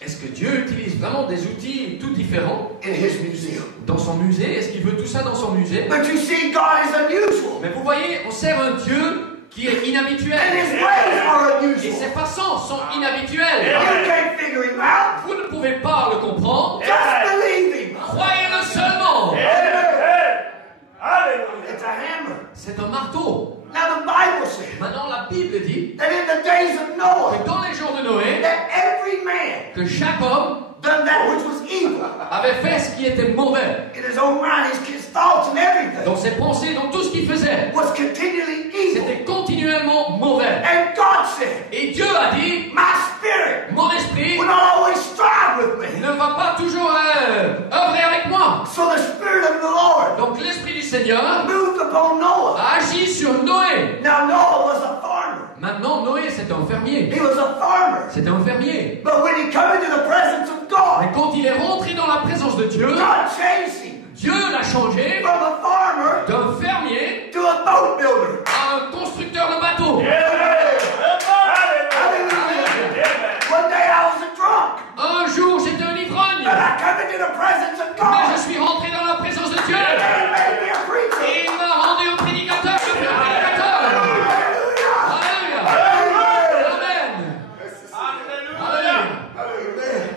Est-ce que Dieu utilise vraiment des outils tout différents in his museum? dans son musée? Est-ce qu'il veut tout ça dans son musée? But you see, God is unusual. Mais vous voyez, on sert un Dieu qui est And inhabituel. his ways are Et unusual. ses façons sont inhabituelles. You can't figure him out. Vous ne pouvez pas le comprendre. Just believe him. Croyez-le seulement. It's a hammer. C'est un marteau. Now the Bible says Maintenant, la Bible dit that in the days of Noah, que dans les jours de Noé, that every man que chaque homme done that which was evil avait fait ce qui était mauvais. in his own mind, his thoughts and everything Dans ses pensées, dans tout ce qu'il faisait, was continually evil. c'était continuellement mauvais. And God said, Et Dieu a dit, my spirit mon esprit will not always strive with me. ne va pas toujours œuvrer avec moi. So the Spirit of the Lord Donc l'esprit du Seigneur moved upon Noah. a agi sur Noé. Now Noah was a farmer. Maintenant, Noé, c'est un fermier. He was a farmer. C'est un fermier. But when he came into the presence of God, Mais quand il est rentré dans la présence de Dieu, God changed him Dieu l'a changé from a farmer d'un fermier to a boat builder. à un constructeur de bateaux. Hallelujah. One day I was a drunk, Un jour, j'étais un ivrogne. but I come into the presence of Mais je God. suis rentré dans la présence de Dieu. And he made me a Et preacher. il m'a rendu un prédicateur. Je suis un prédicateur. Hallelujah. Alléluia. Amen. Amen. Alléluia. Amen.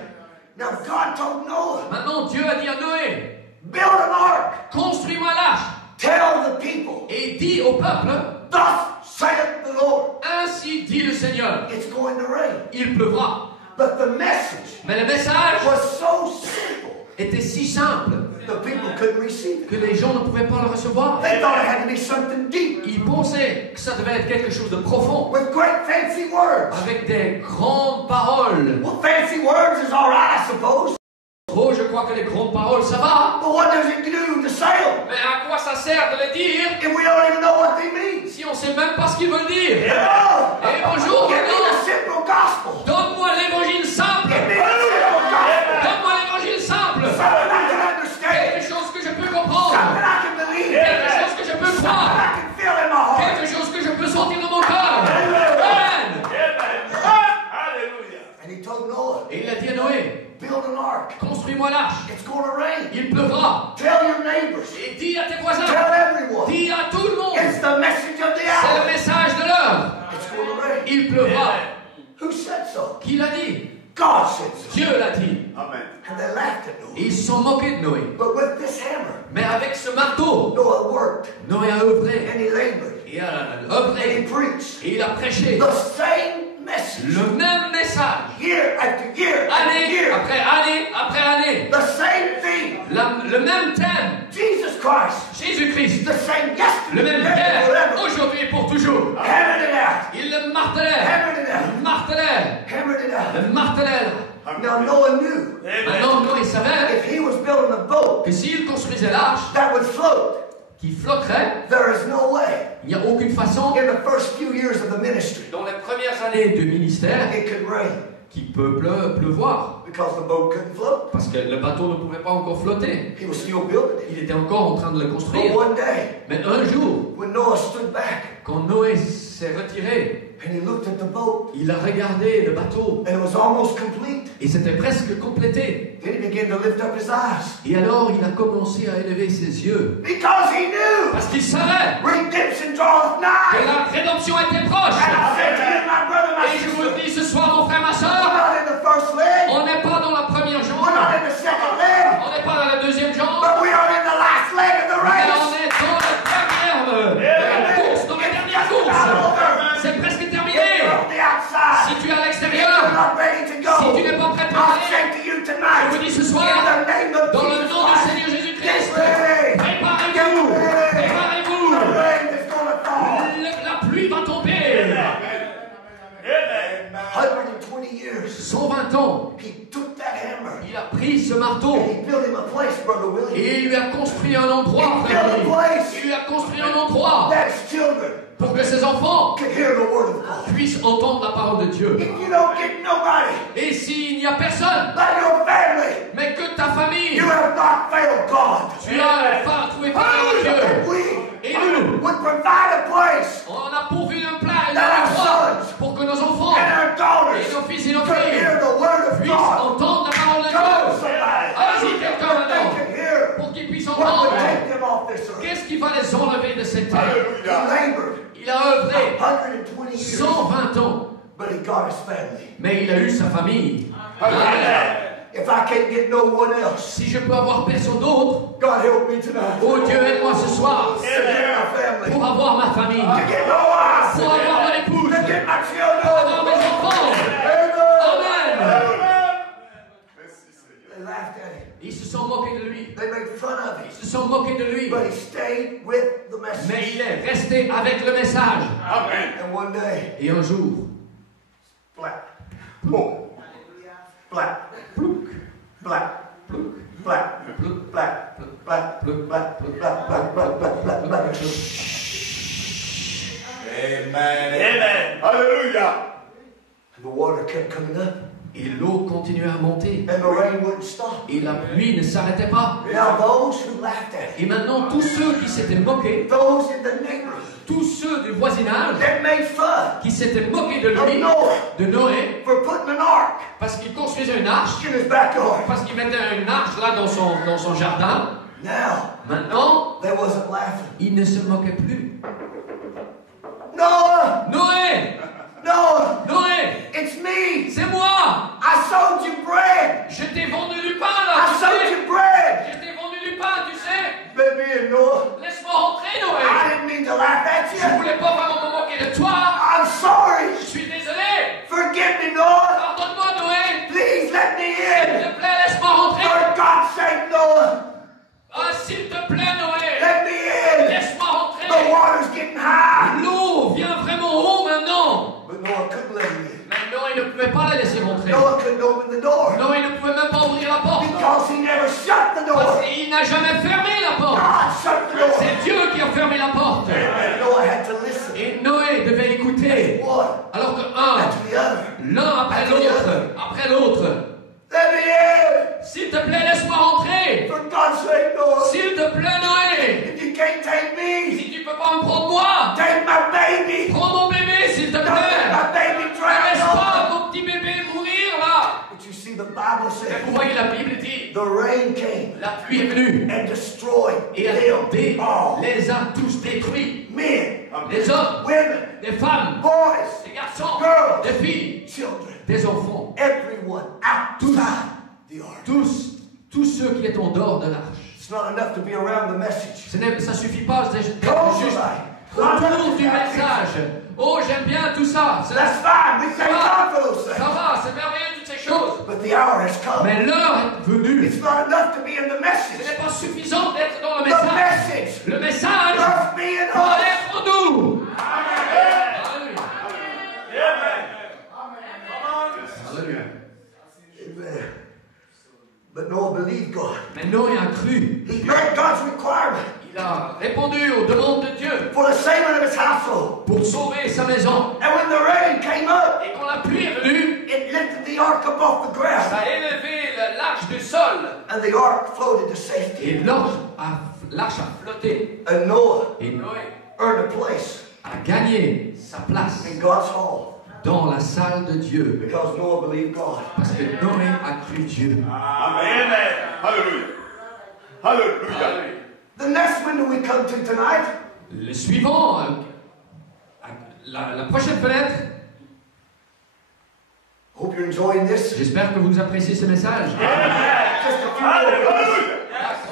Now God told Noah, Maintenant, Dieu a dit à Noé, build an ark. construis-moi l'arche. Tell the people, Et dis au peuple, thus saith the Lord. ainsi dit le Seigneur, It's going to rain. il pleuvra. But the message Mais le message was so simple, était si simple the people couldn't receive it. que les gens ne pouvaient pas le recevoir. They thought it had to be something deep, Ils pensaient que ça devait être quelque chose de profond, with great fancy words. avec des grandes paroles. Well, fancy words is all right, I suppose. Oh, je crois que les grandes paroles, ça va. But what does it do to say them Mais à quoi ça sert de les dire if we don't even know what they mean? si on ne sait même pas ce qu'ils veulent dire? Oh, Eh, bonjour, give me the maintenant. simple gospel. Donne-moi l'évangile simple. Give me the simple gospel. Donne-moi l'évangile simple. Something I can understand. Quelque chose que je peux comprendre. Something I can believe. Quelque chose que je peux Something croire. I can feel in my heart. Quelque chose que je peux sentir dans mon cœur. Amen. And he told Noah, Et il a dit à Noé, build an ark. construis-moi l'arche. It's going to rain. Il pleuvra. Tell your neighbors. Et dis à tes voisins. Tell everyone. Dis à tout le monde. It's the message of the C'est le hour. message de l'heure. It's going to rain. Il pleuvra. Who said so? Qui l'a dit? God said so. Dieu l'a dit. And they laughed at Et Noah. ils se sont moqués de Noé. But with this hammer, Mais avec ce marteau, Noah worked Noé a œuvré. and he labored Et a and he œuvré. preached Et il a prêché the same message le même message. year after year after Année year. après année après année. The same thing. Le même thème. Jesus Christ. Jésus-Christ. The same Le yesterday, même today, hier, forever. aujourd'hui et pour toujours. Hammered it out. Il le martelait. Hammered it out. Martelait. Hammered it out. Le martelait. Now Noah knew Maintenant, Noé savait if he was building a boat que s'il construisait l'arche that would float, qui flotterait, there is no way il n'y a aucune façon, in the first few years of the ministry dans les premières années de ministère, it could rain. qui peut pleuvoir. because the boat couldn't float. Parce que le bateau ne pouvait pas encore flotter. He was still building it. Il était encore en train de le But construire. one day, Mais un jour, when Noah stood back quand Noé s'est retiré, and he looked at the boat, il a regardé le bateau and it was almost complete, et c'était presque complété. then he began to lift up his eyes Et alors il a commencé à élever ses yeux. because he knew Parce qu'il savait redemption draweth que nigh. la rédemption était proche. And I said to you, my brother, my Et je vous sister, le dis ce soir, mon frère, ma we're soeur, not in the first leg, on n'est pas dans la première we're jambe, not in the second leg, on n'est pas dans la deuxième jambe, but we are in the last leg of the mais on race. est dans la dernière course, dans la dernière course. C'est presque If terminé. you're on the outside, Si tu es à if l'extérieur, you're not ready to si go, tu n'es pas prêt I'll pour say aller, to you je tonight, vous dis ce in soir, the name of dans le Jesus nom du Christ, Seigneur Jésus-Christ, get ready. préparez-vous, préparez-vous. The rain is going to fall. La pluie va tomber. 120 years. 120 ans, He took that hammer il a pris ce marteau and he built him a place, Brother Willie. et il lui a construit un endroit, He frère built a Louis. place Il lui a construit un endroit that his children pour que ses enfants could hear the word of God. puissent entendre la parole de Dieu. If you don't get nobody Et s'il n'y a personne, but your family, mais que ta famille, you have not failed God. tu as pas trouvé faveur à Dieu. And we Et nous, would provide a place on a pourvu un plat et that un our endroit sons pour que nos enfants and our et daughters nos fils et nos could filles hear the word of puissent God. entendre la parole de Come on, Dieu. somebody. Allez-y, quelqu'un That they maintenant, can hear pour qu'ils puissent what would entendre. take them off this earth. Qu'est-ce qui va les enlever de cette terre? He labored Il a œuvré 120 years, 120 ans, but he got his family. mais il a eu sa famille. Amen. If I can't get no one else, Si je peux avoir personne d'autre, God help me tonight. oh Dieu, aide-moi ce soir To get my family, pour avoir ma famille, to get my wife, pour avoir mon épouse, to get my pour avoir mes children. enfants. Amen. Amen. They laughed at him. Ils se sont moqués de lui. They made fun of him. Ils se sont moqués de lui. But he stayed with the Mais message. il est resté avec le message. And one day, Et un jour, black, boom, black, plouc, black, plouc, black, plouc, black, black, plouc, black, plouc, black, black, black, black, black, black. Amen. Amen. Hallelujah. The water kept coming up, Et l'eau continuait à monter. and the rain wouldn't stop. Et la pluie ne s'arrêtait pas. Now those who laughed at him, Et maintenant, tous ceux qui s'étaient moqués, those in the neighborhood tous ceux du voisinage that made fun qui s'étaient moqués de of lui, Noah de Noé, for putting an ark parce qu'il construisait une arche, in his backyard. parce qu'il mettait une arche là dans son jardin. Now Maintenant, they wasn't laughing. il ne se moquait plus. Noah, Noé, Noah, Noé, it's me. c'est moi. I sold you bread. Je t'ai vendu du pain I là, tu sold sais. you bread. Je t'ai vendu du pain, tu sais. Let me in, Noah. Laisse-moi rentrer, Noé. I didn't mean to laugh at Je you. voulais pas vraiment me moquer de toi. I'm sorry. Je suis désolé. Forgive me, Noah. Pardonne-moi, Noé. Please let me S'il in. te plaît, laisse-moi rentrer. For God's sake, Noah. Ah, s'il te plaît, Noé. Let me in. Laisse-moi The rentrer. water's getting high. L'eau vient vraiment haut maintenant. But Noah couldn't let him in. Mais Noé ne pouvait pas la laisser rentrer. Noah couldn't open the door Noé ne pouvait même pas ouvrir la porte. because he never shut the Parce door. qu'il n'a jamais fermé la porte. God shut the door. C'est Dieu qui a fermé la porte. And Noah had to listen. Et Noé devait écouter. One Alors que after the other. l'un après l'autre, Let me in. s'il te plaît, laisse-moi rentrer. For God's sake, Noah. S'il te plaît, Noé. If you can't take me, Si tu peux pas me prendre moi, take my baby. prends mon bébé, s'il te Don't let plaît. my baby Ne drown. laisse Noah. pas mon petit bébé mourir là. But you see, the Bible Et says vous voyez, la Bible dit, the rain came la pluie est venue and destroyed et them all. les a tous détruits. Men, Les hommes, women, les femmes, boys, les garçons, Girls. les filles, children, des enfants. everyone outside the ark. Tous ceux qui étaient en dehors de l'arche. It's not enough to be around the message. Ça suffit pas d'être Come on, juste somebody. autour du message. Oh, j'aime bien tout ça. That's fine. We thank God for those Ça things. va, c'est merveilleux toutes ces choses. But the hour has come. Mais l'heure est venue. It's not enough to be in the Ce message. n'est pas suffisant d'être dans le The message. message Le message must be in doit us. être en nous. Alléluia. Alléluia. Amen. But Noah believed God. Mais Noé a cru. He heard God's requirement Il a répondu aux demandes de Dieu for the saving of his household. pour sauver sa maison. And when the rain came up, Et quand la pluie est venue, it lifted the the ark above the ground. Ça a élevé l'arche du sol. And the ark floated to safety. Et l'arche a flotté. And Noah Et Noé earned a place a gagné sa place in God's hall. dans la salle de Dieu. Because Noah believed God. Parce que Noé a cru Dieu. Amen. Hallelujah. Hallelujah. The next window we come to tonight. Le suivant, la prochaine fenêtre. Hope you're enjoying this. J'espère que vous appréciez ce message. Just a few more verses.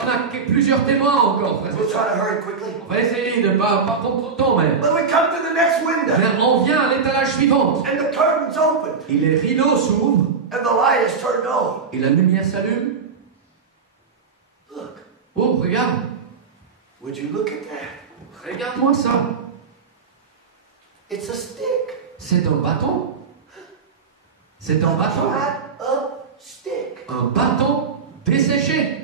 On a plusieurs témoins encore, frère. We'll try to hurry quickly. On va essayer de ne pas prendre trop de temps, mais But we come to the next window. on vient à l'étalage suivant. And the curtains open. Et les rideaux s'ouvrent. And the light is turned on. Et la lumière s'allume. Look. Oh, regarde. Would you look at that? Regarde-moi ça. It's a stick. C'est un bâton. C'est un bâton. Dried up stick. Un bâton desséché.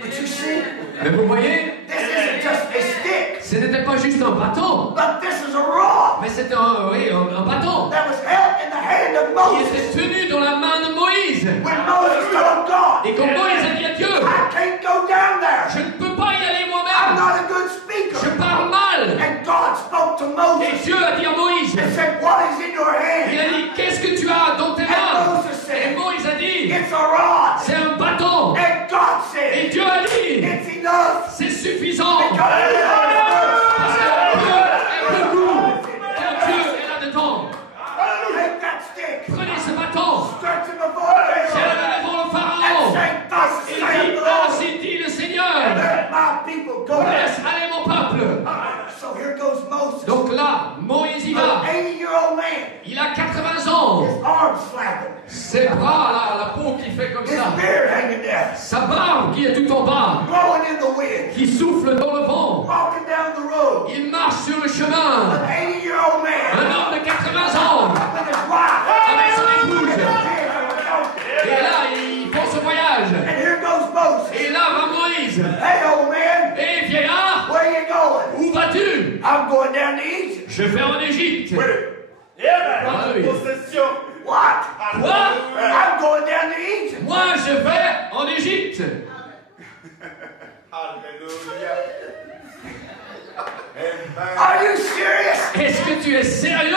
But you see, Mais vous voyez, this isn't just a stick. ce n'était pas juste un bâton. But this is a rod Mais c'était un bâton that was held in the hand of qui Moses. était tenu dans la main de Moïse. When Moses told God, Et quand Moïse a dit à Dieu, I can't go down there. je ne peux pas y aller I'm moi-même. not a good Je speaker. parle mal. And God spoke to Et Moses Dieu a dit à Moïse, and said, what is in your il hand? a dit, qu'est-ce que tu as dans tes And mains? Moses Et said, Moïse a dit, it's a rod. c'est un bâton. And God Et said, Dieu a dit, it's enough. c'est suffisant. Because it Parce que Dieu est beaucoup. Car Dieu est là-dedans. take that stick, Prenez ce bâton. stretch it before Pharaoh, Tiens-le devant le and Pharaon. say, thus Et saith dis, the Lord, ainsi dit le Seigneur. let my people go. Laisse aller mon peuple. So here goes Moses, Donc là, Moïse y an va. 80-year-old man, Il a 80 ans. his arms flapping, Ses bras, là, la peau qui fait comme his ça. beard hanging down, Sa barbe qui est tout en bas. blowing in the wind, Qui souffle dans le vent. walking down the road. Il marche sur le chemin. An 80-year-old man Un homme de 80 ans. with his wife. Avec son épouse. His hands on the donkey. Et là, ils font ce voyage. And here goes Moses. Et là va Moïse. Hey, old man, Et vieillard, where you going? où vas-tu? I'm going down to Egypt. Je vais en Égypte. Amen. Possession. What? Quoi? I'm going down to Egypt. Moi, je vais en Égypte. Hallelujah. Amen. Are you serious? Est-ce que tu es sérieux?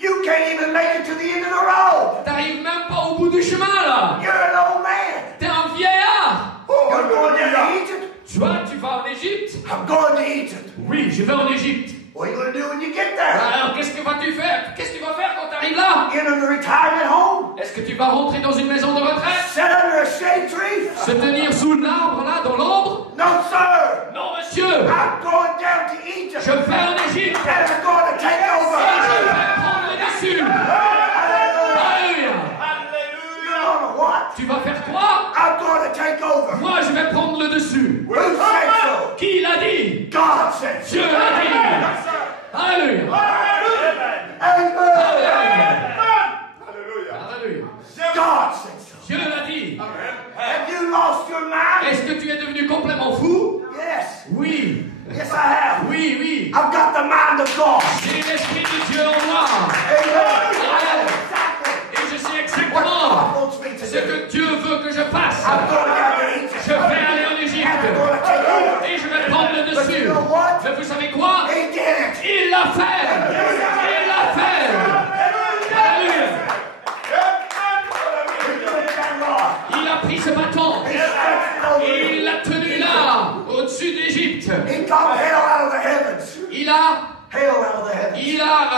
You can't even make it to the end of the road. T'arrives même pas au bout du chemin, là. You're an old man. T'es un vieillard. You're going down to Hallelujah. Egypt? Tu vas en Égypte? I'm going to Egypt. Oui, je vais en Égypte. What are you going to do when you get there? Alors, qu'est-ce que vas-tu faire? Qu'est-ce que tu vas faire quand tu arrives là? Enter the retirement home? Est-ce que tu vas rentrer dans une maison de retraite? Sit under a shade tree? Se tenir sous l'arbre, là, dans l'ombre? No, sir. Non, monsieur. I'm going down to Egypt. Je vais en Égypte. And I'm going to take Et over. je vais prendre le dessus. Alléluia. You know what? Tu vas faire quoi? I'm going to take over. Moi, je vais prendre le dessus. Who said so? Qui l'a dit? God said so. Dieu l'a dit. Alléluia. Amen. Alléluia. Hallelujah. Alléluia. God said so. Dieu l'a dit. Have you lost your mind? Est-ce que tu es devenu complètement fou? Yes. Oui. Yes, I have. Oui, oui. I've got the mind of God. J'ai l'esprit de Dieu en moi. Amen. Et je sais What exactement God wants me to ce do. que Dieu veut que je fasse. I'm going down to Egypt. Je vais aller en Égypte. And I'm going to take over. Et je vais prendre le But dessus. you know what? Mais vous savez quoi? He did it. Il l'a fait. Il l'a fait. Alléluia. He took that rod. Il a pris ce bâton. He stretched it over. Et il l'a tenu là, au-dessus d'Égypte. He got hell out of the heavens. Il a Hell out of the heavens. Il a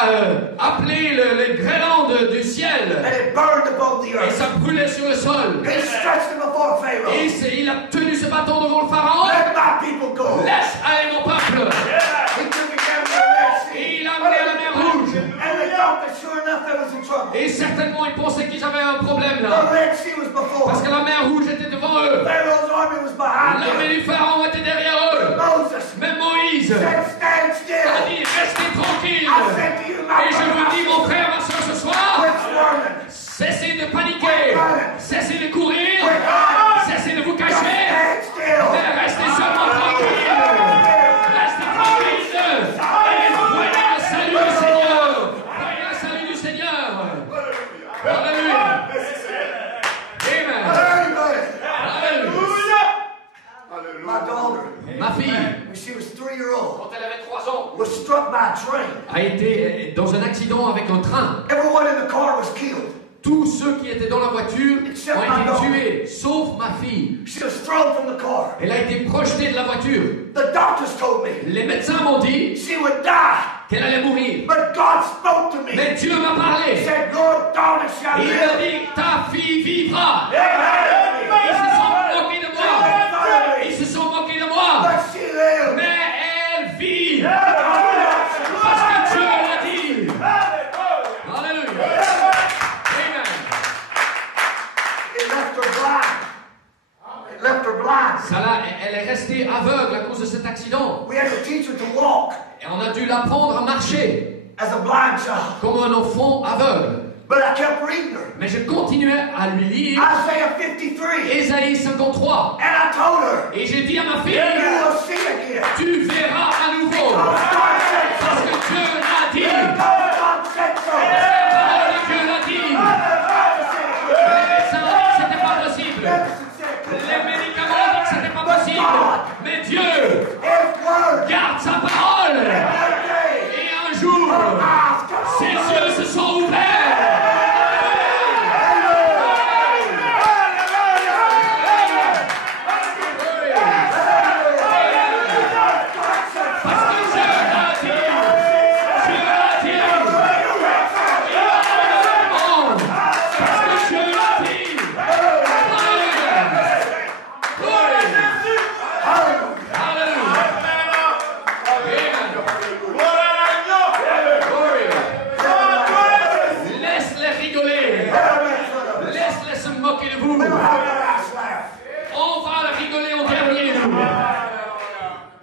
appelé les grêlons du ciel And it burned above the et earth. ça brûlait sur le sol. He stretched it before Pharaoh. Et il a tenu ce bâton devant le pharaon. Let my people go. Laisse aller mon peuple. He took it down to the Red Sea. Et il a amené à la mer Rouge. And they thought that sure enough there was in trouble. Et certainement ils pensaient qu'ils avaient un problème The là. Red Sea was before Parce them. que la mer Rouge était devant eux. Pharaoh's army was behind L'armée them. du pharaon était derrière eux. Moses Mais Moïse said, stand a still. dit restez tranquille. I said to you, my Et je vous dis mon brother, frère, ma soeur, ce soir, quit swerving. cessez de paniquer. Cessez de courir. Cessez de vous cacher. Stand still. Mais restez seulement tranquille. Restez tranquille. Et voyez le salut du Seigneur. Voyez le salut du Seigneur. Alléluia. she was 3-year-old, quand elle avait 3 ans, was struck by a train. a été dans un accident avec un train. Everyone in the car was killed. Tous ceux qui étaient dans la voiture ont été tués, sauf ma fille. She was thrown from the car. Elle a été projetée de la voiture. The doctors told me Les médecins m'ont dit she would die. qu'elle allait mourir. But God spoke to me. Mais Dieu m'a He parlé. said, your daughter shall Il m'a live. dit, ta fille vivra. Amen. Ils se sont moqués de moi. Ils se sont moqués de moi. But she lived. Mais elle vit. Parce que Dieu l'a dit. Alléluia. Amen. It left her blind. It left her blind. Elle est restée aveugle à cause de cet accident. We had to teach her to walk Et on a dû l'apprendre à marcher as a blind child. comme un enfant aveugle. But I kept reading her. Mais je continuais à lui lire Isaiah 53. Ésaïe 53. And I told her, Et j'ai dit à ma fille, you will see again. tu verras à nouveau. God said so. Parce que Dieu l'a dit. God said so. La parole de Dieu l'a dit. Les médecins ont dit que c'était pas possible. Les médicaments ont dit que c'était pas possible. Mais Dieu His word. garde sa parole. Et un jour, ses yeux se sont ouverts. Parce que Dieu l'a dit. Dieu l'a dit. Parce que Dieu l'a dit. Alléluia. Laisse-les rigoler. Laisse-les se moquer de vous. On va le rigoler au dernier jour.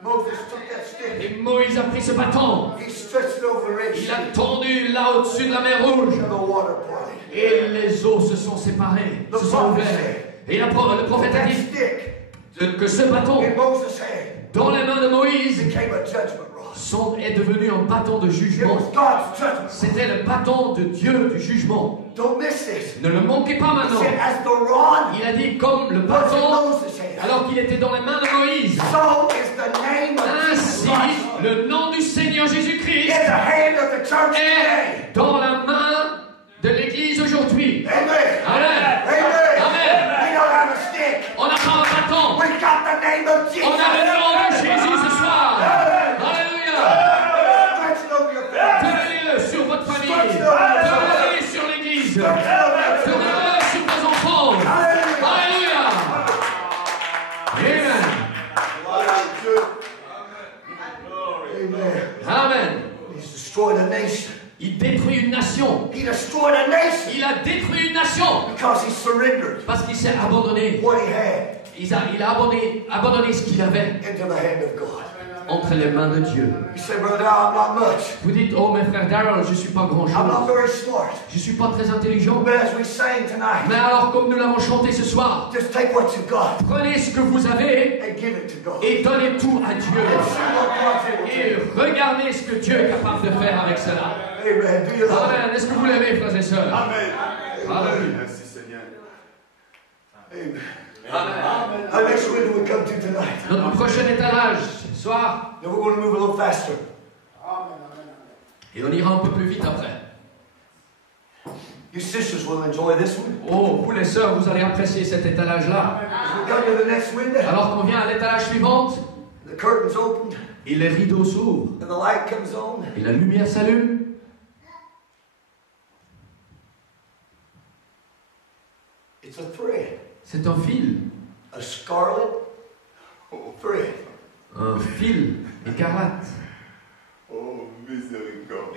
Moses took that stick. Et Moïse a pris ce bâton. He stretched it over the Red Il a Sea. tendu là au-dessus de la mer Rouge. And the water parted. Et les eaux se sont séparées, se sont ouvertes. Et le prophète a That dit stick que ce bâton, in Moses' hand dans les mains de Moïse, became a judgment rod. est devenu un bâton de It jugement. was God's judgment. C'était le bâton de Dieu du jugement. Don't miss this. Ne le manquez pas He maintenant. said, as the rod Il a dit comme le was in bâton, Moses' hand, alors qu'il était dans les mains de Moïse. so is the name of Jesus Ainsi, Christ le nom du Seigneur in Jésus-Christ the hand of the church today. est dans la main de l'Église aujourd'hui. Amen. Amen. Amen. Amen. We don't have a stick. On n'a pas un bâton. We got the name of Jesus. On a le nom de Jésus ce soir. Alléluia. Stretch it over your face. Tenez-le sur votre famille. Tenez-le sur l'Église. Tenez-le sur vos enfants. Alléluia. Amen. Amen. Amen. He's destroyed a nation. Il détruit une nation. He destroyed a nation Il a détruit une nation because he surrendered parce qu'il s'est abandonné. what he had Il a abandonné ce qu'il avait into the hand of God. entre les mains de Dieu. You say, Brother Dow, I'm not much. Vous dites, oh mes frères Darrell, je ne suis pas I'm not grand-chose. very smart. Je ne suis pas très intelligent. But as we sang tonight, Mais alors, comme nous l'avons chanté ce soir, just take what you got prenez ce que vous avez and give it to God. et donnez tout à And Dieu. see what God's able to Et do. regardez ce que Dieu est capable de faire avec cela. Amen. Do you love him? Amen. Est-ce que vous l'aimez, frères et sœurs? Amen. Alléluia. Merci Seigneur. Amen. Amen. Our next window we come to tonight. Notre prochain étalage ce soir, Then we're going to move a little faster. et on ira un peu plus vite après. You sisters will enjoy this one. Oh, vous les sœurs, vous allez apprécier cet étalage-là. As we come to the next window, Alors qu'on vient à l'étalage suivant, the curtains open et les rideaux s'ouvrent, and the light comes on. et la lumière s'allume. It's a thread, C'est un fil, a scarlet thread. un fil écarlate. Oh, miséricorde.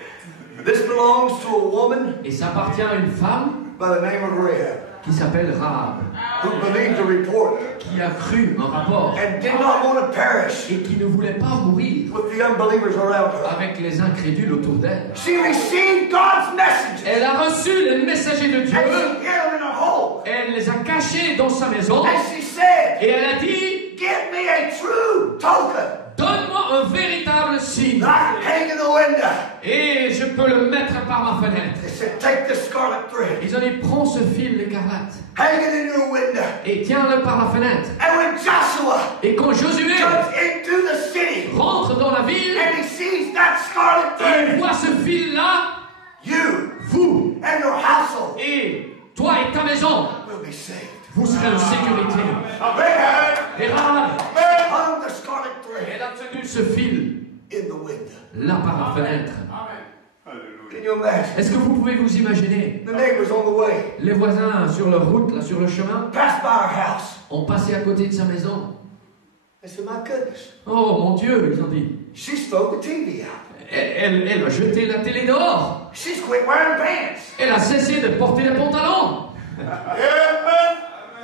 This belongs to a woman Et ça appartient à une femme by the name of Rahab, qui s'appelle Rahab, who believed the report qui a cru un rapport and did not want to perish et qui ne voulait pas mourir with the unbelievers around her. avec les incrédules autour d'elle. She received God's messages Elle a reçu les messagers de and Dieu, she hid them in a hole. elle les a cachés dans sa maison, And she said, et elle a dit, give me a true token donne-moi un véritable signe that I can hang in the window. Et je peux le mettre par ma fenêtre. They said, take the scarlet thread, Ils ont dit, prends ce fil écarlate hang it in your window. et tiens-le par la fenêtre. And when Joshua Et quand Josué comes into the city rentre dans la ville, and he sees that scarlet il thread, voit ce fil-là, you vous and your household et toi et ta maison, will be saved. vous serez en sécurité. Rahab Et Rahab, hung the scarlet thread elle a tenu ce fil in the window. là par la fenêtre. Can you imagine? Est-ce que vous pouvez vous imaginer The neighbors on the way les voisins sur leur route, là, sur le chemin, passed by our house. ont passé à côté de sa maison. They said, my goodness, Oh mon Dieu, ils ont dit. she's thrown the TV out. Elle a jeté la télé dehors. She's quit wearing pants. Elle a cessé de porter les pantalons.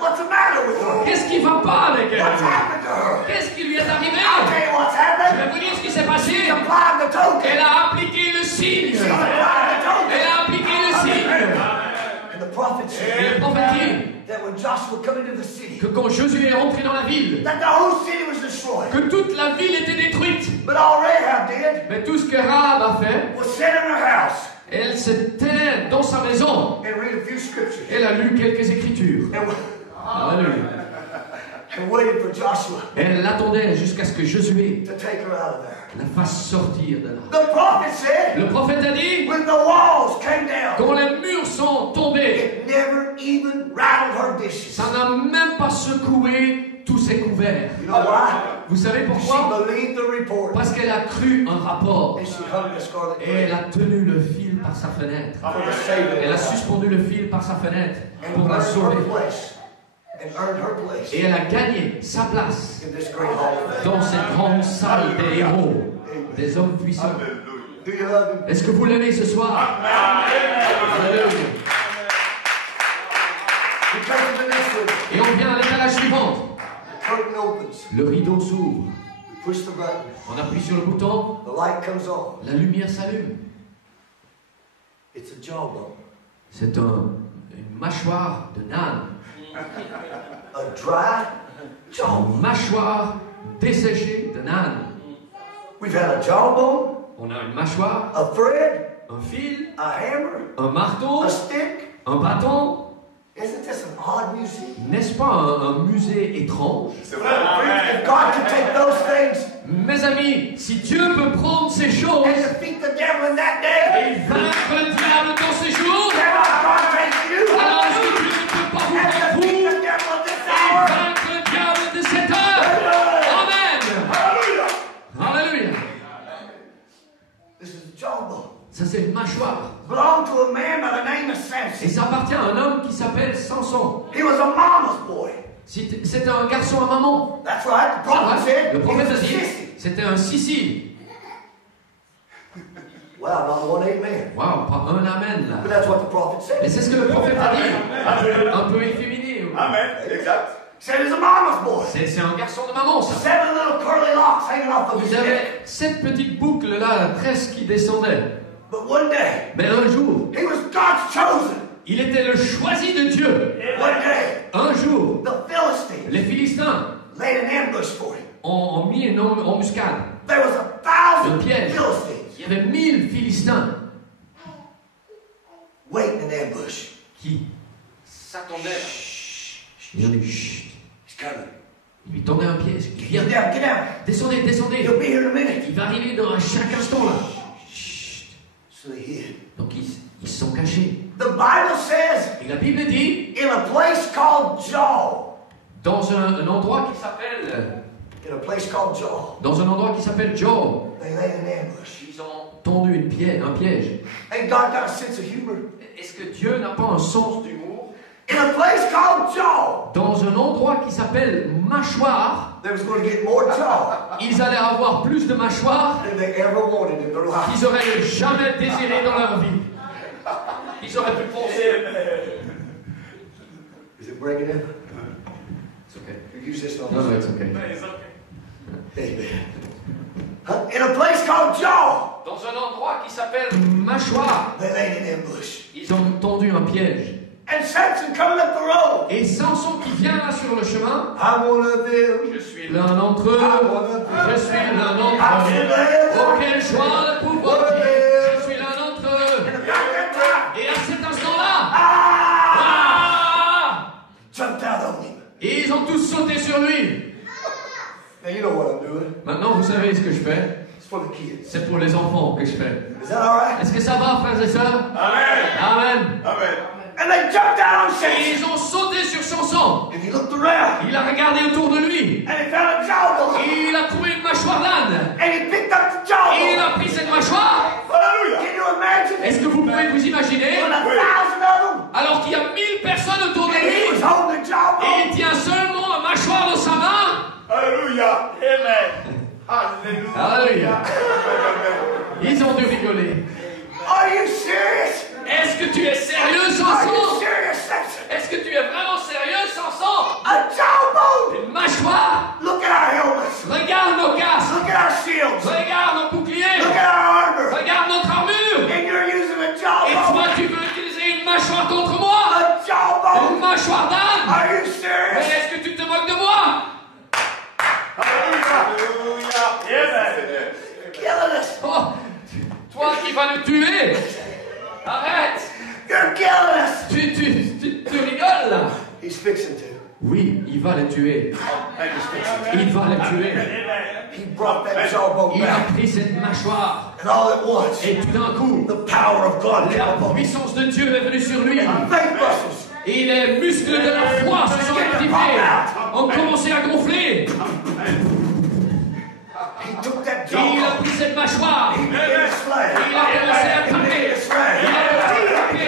What's the matter with her? Qu'est-ce qui va pas avec elle? What's happened to her? Qu'est-ce qui lui est arrivé? I'll tell you what's Je happened. vais vous dire ce qui s'est passé. She applied the token. Elle a appliqué le signe. She applied the token. Elle a appliqué le signe. And the prophet Et said le prophète dit that when Joshua come into the city, que quand Josué est rentré dans la ville, that the whole city was destroyed. que toute la ville était détruite. But all Rahab did Mais tout ce que Rahab a fait, was sit in her house elle s'était dans sa maison. and read a few scriptures Elle a lu quelques écritures. Alléluia. and waited for Joshua Elle l'attendait jusqu'à ce que Josué to take her out of there. la fasse sortir de là. The prophet said Le prophète a dit, when the walls came down, quand les murs sont tombés, it never even rattled her dishes. ça n'a même pas secoué tous ses couverts. You know why? Vous savez She pourquoi? believed the report Parce qu'elle a cru un rapport. and she hung the scarlet Et elle thread a tenu le fil par sa fenêtre. for the saving Elle a of suspendu le fil par sa fenêtre and pour la earned her sauver. place. And earned her place Et elle a gagné sa place in this great hall of fame. dans cette grande salle des héros, des hommes puissants. Do you love him? Est-ce que vous l'aimez ce soir? Alléluia. We come to the next one. Et on vient à l'étalage suivante. Curtain opens. Le rideau s'ouvre. We push the button. On appuie sur le bouton. The light comes on. La lumière s'allume. It's a jawbone. C'est une mâchoire de nane. A dry jawbone. Une mâchoire desséchée de nane. We've had a jawbone, On a une mâchoire, a thread, un fil, a hammer, un marteau, a stick. un bâton. Isn't this an odd museum? N'est-ce pas un musée étrange? If God could take those things Mes amis, si Dieu peut prendre ces choses and defeat the devil in that day, et vaincre le diable dans ces jours, cannot God take you alors est-ce que Dieu ne peut pas vous and prendre defeat vous the devil in this et hour? vaincre le diable de cette heure? Amen! Hallelujah! Alléluia! This is a jawbone. Ça c'est une mâchoire. Belonged to a man by the name of Et Samson. ça appartient à un homme qui s'appelle Samson. He was a mama's boy. C'était un garçon à maman. That's right. The prophet said Le he prophète was a a dit, sissy. c'était un sissi. Wow, not one amen. Waouh, pas un amen là. But that's what the prophet Mais said. c'est ce que le prophète a dit. Un peu efféminé. Amen. Exact. He said he's a mama's boy. C'est un garçon de maman ça. 7 little curly locks hanging off of his Il neck. avait 7 petites boucles là, tresses qui descendaient. But one day, Mais un jour, he was God's chosen. il était le choisi de Dieu. One day, Un jour, the Philistines les Philistins laid an ambush for him. ont mis une embuscade. There was 1,000 Le piège. Philistines Il y avait 1000 Philistins waiting in ambush. qui s'attendaient. Ils ont dit chut. He's coming. Il lui tendait un piège. Il vient. Get down, get down. Descendez, descendez. He'll be here in a minute. Il va arriver à chaque instant là. Chut. So they hid. Donc ils se sont cachés. The Bible says Et la Bible dit, in a place called Jaw. dans un endroit qui s'appelle, In a place called Jaw. dans un endroit qui s'appelle Job, They laid an ambush. ils ont tendu un piège. Ain't God got a sense of humor? Est-ce que Dieu n'a pas un sens d'humour? In a place called Jaw. Dans un endroit qui s'appelle mâchoire, They was going to get more jaw ils allaient avoir plus de mâchoires than they ever wanted in their life. qu'ils auraient jamais désiré dans leur vie. Ils auraient pu penser. Is it breaking in? It's okay. You use this on No, no, it's okay. Amen. Huh? In a place called Jaw. Dans un endroit qui s'appelle mâchoire, They laid an ambush. ils ont tendu un piège. And Samson coming up the road. Et Samson qui vient là sur le chemin, I'm one of them. je suis l'un d'entre eux, I'm one of them. je suis l'un I d'entre said, eux. Oh, "Well, quelle joie de pouvoir sauté sur lui. Now you know what I'm doing. Maintenant, vous savez ce que je fais. It's for the kids. C'est pour les enfants que je fais. Is that all right? Est-ce que ça va, frères et sœurs? Amen. Amen. Amen. And they jumped down on Et Samson. ils ont sauté sur Samson. And he looked around. Il a regardé autour de lui. And he found a jawbone. Et il a trouvé une mâchoire d'âne. And he picked up the Et il jawbone. a pris cette mâchoire. Alléluia. Can you imagine? Est-ce que vous pouvez vous imaginer? With 1,000 of them. Alors qu'il y a 1000 personnes autour de And he was lui. holding the Et jawbone. il tient seulement la mâchoire dans sa main. Alléluia. Amen. Alléluia. Alléluia. Ils ont dû rigoler. Are you serious? Est-ce que tu es sérieux, Are you Samson? serious, Samson? Est-ce que tu es vraiment sérieux, Samson? A jawbone! Une mâchoire. Look at our helmets. Regarde nos casques. Look at our shields. Regarde nos boucliers. Look at our armor. Regarde notre armure. And you're using a Et jawbone. toi, tu veux utiliser une mâchoire contre moi? A Une jawbone. mâchoire d'âne? Are you Mais serious? est-ce que tu te moques de moi? Alléluia. Amen. Killing us. Oh, toi qui vas nous tuer. Arrête. You're killing us. Tu rigoles là. He's fixing to. Oui, il va les tuer. Il va les tuer. He brought that jawbone Il a back. pris cette mâchoire. And all at once, Et tout d'un coup, the power of God came la upon him. puissance de Dieu est venue sur lui. Faith muscles. Et les muscles de la foi se sont activés. Ont commencé à gonfler. He took that Et il a jawbone. pris cette mâchoire. He began to slay. Il a commencé à He began taper. to slay. Il a commencé à taper.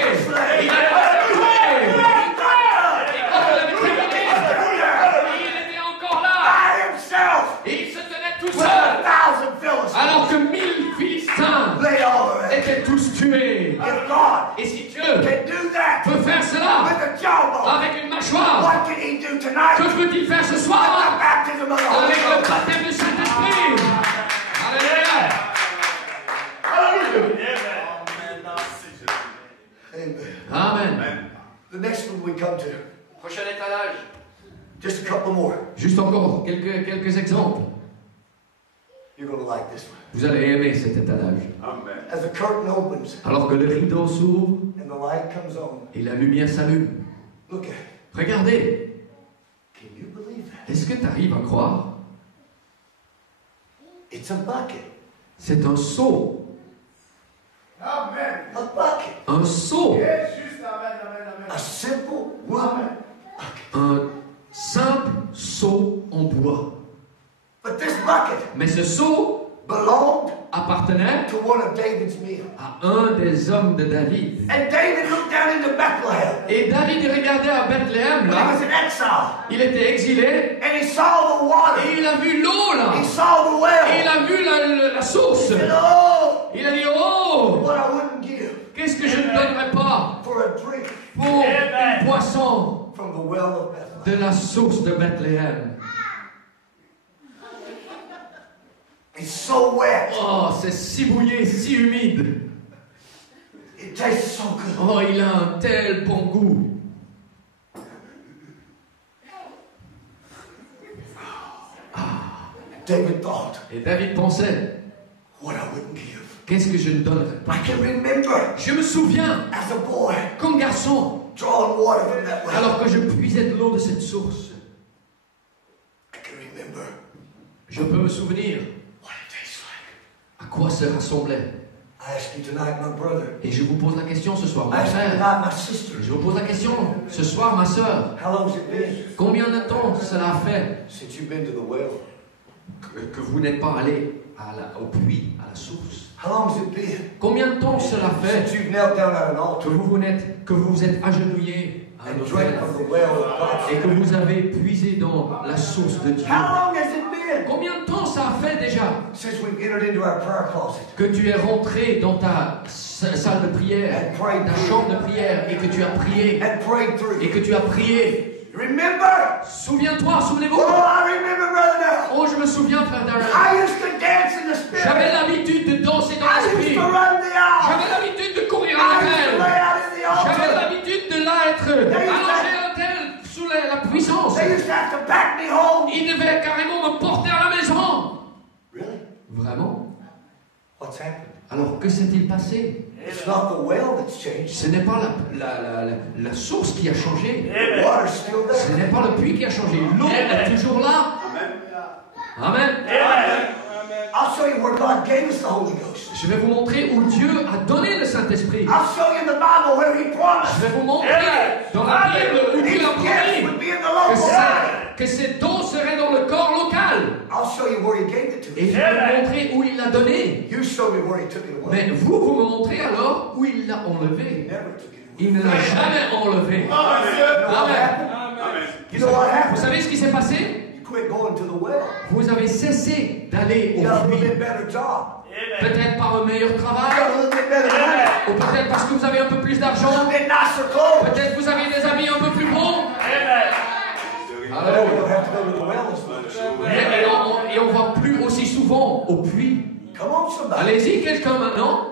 Il a commencé à taper. Et quand il avait terminé, il était encore là. By himself. Et il se tenait tout With seul. 1,000 Philistines. Alors que 1000 Philistins They all are. étaient tous tués. If God Et si Dieu can do that peut faire cela with a jawbone, avec une mâchoire, what can he do tonight que with peut-il faire ce the soir baptism of the Holy avec le Ghost? baptême du Saint-Esprit? Alléluia! Amen. Amen. The next one we come to, Prochain étalage. just a couple more. Juste encore quelques exemples. You're going to like this one. Vous allez aimer cet étalage. Amen. As the curtain opens Alors que le rideau s'ouvre and the light comes on, et la lumière s'allume. look at it. Regardez. Can you believe that? Est-ce que tu arrives à croire? It's a bucket. C'est un seau. Amen. A bucket. Un seau. A simple wooden bucket. Un simple seau en bois. But this bucket Mais ce seau belonged appartenait to one of David's men. à un des hommes de David. And David looked down into Bethlehem. Et David regardait à Bethléem, When he là. was in exile. Il était exilé And he saw the water. et il a vu l'eau, là. He saw the Et il well. a vu la source. And oh, Il a dit, oh, what I wouldn't give qu'est-ce que je ne donnerais pas for a drink pour une boisson from the well of Bethlehem. de la source de Bethléem. It's so wet. Oh, c'est si mouillé, si humide. It tastes so good. Oh, il a un tel bon goût. David thought, Et David pensait, what I wouldn't give. qu'est-ce que je ne donnerais pas? I can remember Je me souviens, as a boy comme garçon, drawing water from that well. alors que je puisais de l'eau de cette source, I can remember je peux me souvenir what it tastes like. à quoi ça ressemblait. I ask you tonight, my brother. Et je vous pose la question ce soir, I mon ask you frère. tonight, my sister. Je vous pose la question ce soir, ma soeur. How long's it been Combien de temps cela a fait since you've been to the well? que vous n'êtes pas allé au puits, à la source? How long's it been Combien de temps cela fait since you've knelt down at an que altar vous êtes agenouillé à un and drank autel from the well of God? et que vous avez puisé dans la source de Dieu? How long has it been Combien de temps ça a fait déjà since we've entered into our prayer closet que tu es rentré dans ta salle de prière, and prayed ta through chambre de prière et que tu as prié and prayed through? et que tu as prié? Remember? Souviens-toi, souvenez-vous. Oh, I remember, Brother Darrell. Oh, je me souviens, frère Darren. I used to dance in the J'avais spirit. l'habitude de danser dans I used l'esprit. to run the aisle. J'avais l'habitude de courir à I used to lay l'autel. out in the J'avais altar. l'habitude de là être allongé à l'autel sous la puissance. They used to have to pack me home. Il devait carrément me porter à la maison. Really? Vraiment? What's happened? Alors que s'est-il passé? It's not the well that's changed. Ce n'est pas la source qui a changé. The water's still Ce there. n'est pas le puits qui a changé. L'eau est toujours là. Amen. I'll show you where God gave us the Holy Ghost. Je vais vous montrer où Dieu a donné le Saint-Esprit. I'll show you in the Bible where He Je promised vais vous montrer dans la Bible où these Dieu a gifts promis would be in the local body. que ces dons seraient dans le corps local. I'll show you where He gave it to Et us. je vais vous montrer où il l'a donné. You show me where He took it away. Mais vous me montrez alors où il l'a enlevé. He never took it away. Il ne l'a jamais enlevé. You know what Amen. happened? You know what Vous happened? savez ce qui s'est passé? You quit going to the well. Vous avez cessé d'aller You got a au little puits. bit better job. Peut-être par un meilleur You got travail, a little bit better money. ou peut-être parce que vous avez un peu plus A d'argent. little bit nicer clothes. Peut-être vous avez des amis un peu plus beaux. Oh, we don't have to go to the well as much. Et on va plus aussi souvent au puits. Come on, somebody. Allez-y, quelqu'un maintenant.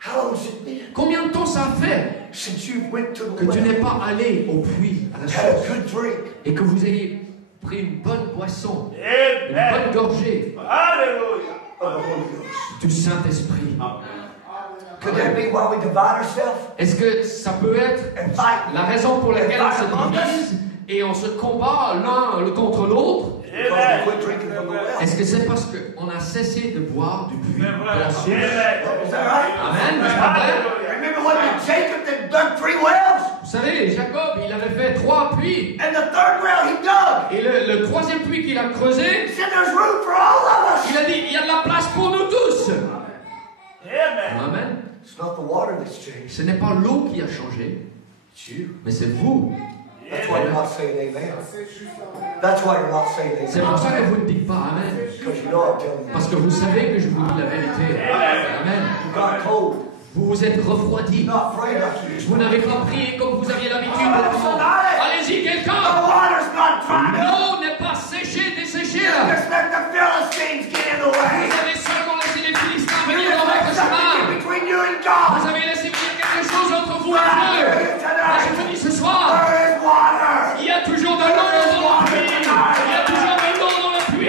How long's it been Combien de temps ça fait since you went to the que tu n'es well? pas allé au puits, à la Had a source, good drink. et que vous ayez pris une bonne boisson, une Amen. bonne gorgée Hallelujah. Of the Holy Ghost. du Saint-Esprit? Could that be why we divide ourselves Est-ce que ça peut être and fight? la raison pour laquelle on se divise et on se combat l'un contre l'autre? Because we quit drinking from the well. Est-ce que c'est parce qu'on a cessé de boire du puits, de la source? Is that right? Amen, n'est-ce pas vrai? Remember when Jacob that dug 3 wells? Vous savez, Jacob, il avait fait 3 puits. And the 3rd well he dug. Et le troisième puits qu'il a creusé, He said there's room for all of il us. a dit, il y a de la place pour nous tous. Amen. Amen. It's not the water that's changed. Ce n'est pas l'eau qui a changé, It's you. mais c'est vous. That's why you're not saying amen. That's why you're not saying C'est amen. pour ça que vous ne dites pas Amen. Because you know I'm telling you. Parce que vous savez que je vous dis la vérité. Amen. You got cold. Vous vous êtes refroidi. You're not afraid like you used to. Vous n'avez pas prié comme vous aviez l'habitude de prier. Allez-y, The quelqu'un. water's not drying up. L'eau n'est pas séchée, desséchée. Just let the Philistines get in the way. Vous avez seulement laissé les Philistins You venir just dans let votre something chemin. between you and Vous God. avez laissé venir quelque chose entre vous et I Dieu. tell you Et je tonight, vous dis ce soir, there is water. il y a toujours de l'eau dans le puits. Il y a toujours de l'eau dans le puits.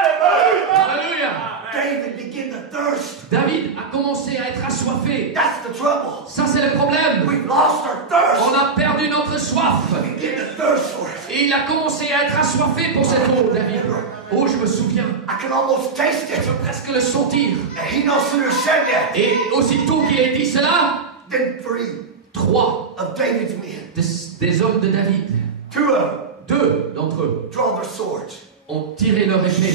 Alléluia. David began to thirst. David a commencé à être assoiffé. That's the trouble. Ça, c'est le problème. We've lost our thirst. On a perdu notre soif. We begin to thirst for it. Et il a commencé à être assoiffé pour cette eau, David. Oh, je me souviens. I can almost taste it. Je peux presque le sentir. And he no sooner said that Et aussitôt qu'il a dit cela, than 3 3 of David's men, des hommes de David, 2 of them, 2 d'entre eux, draw their swords. ont tiré leur épée.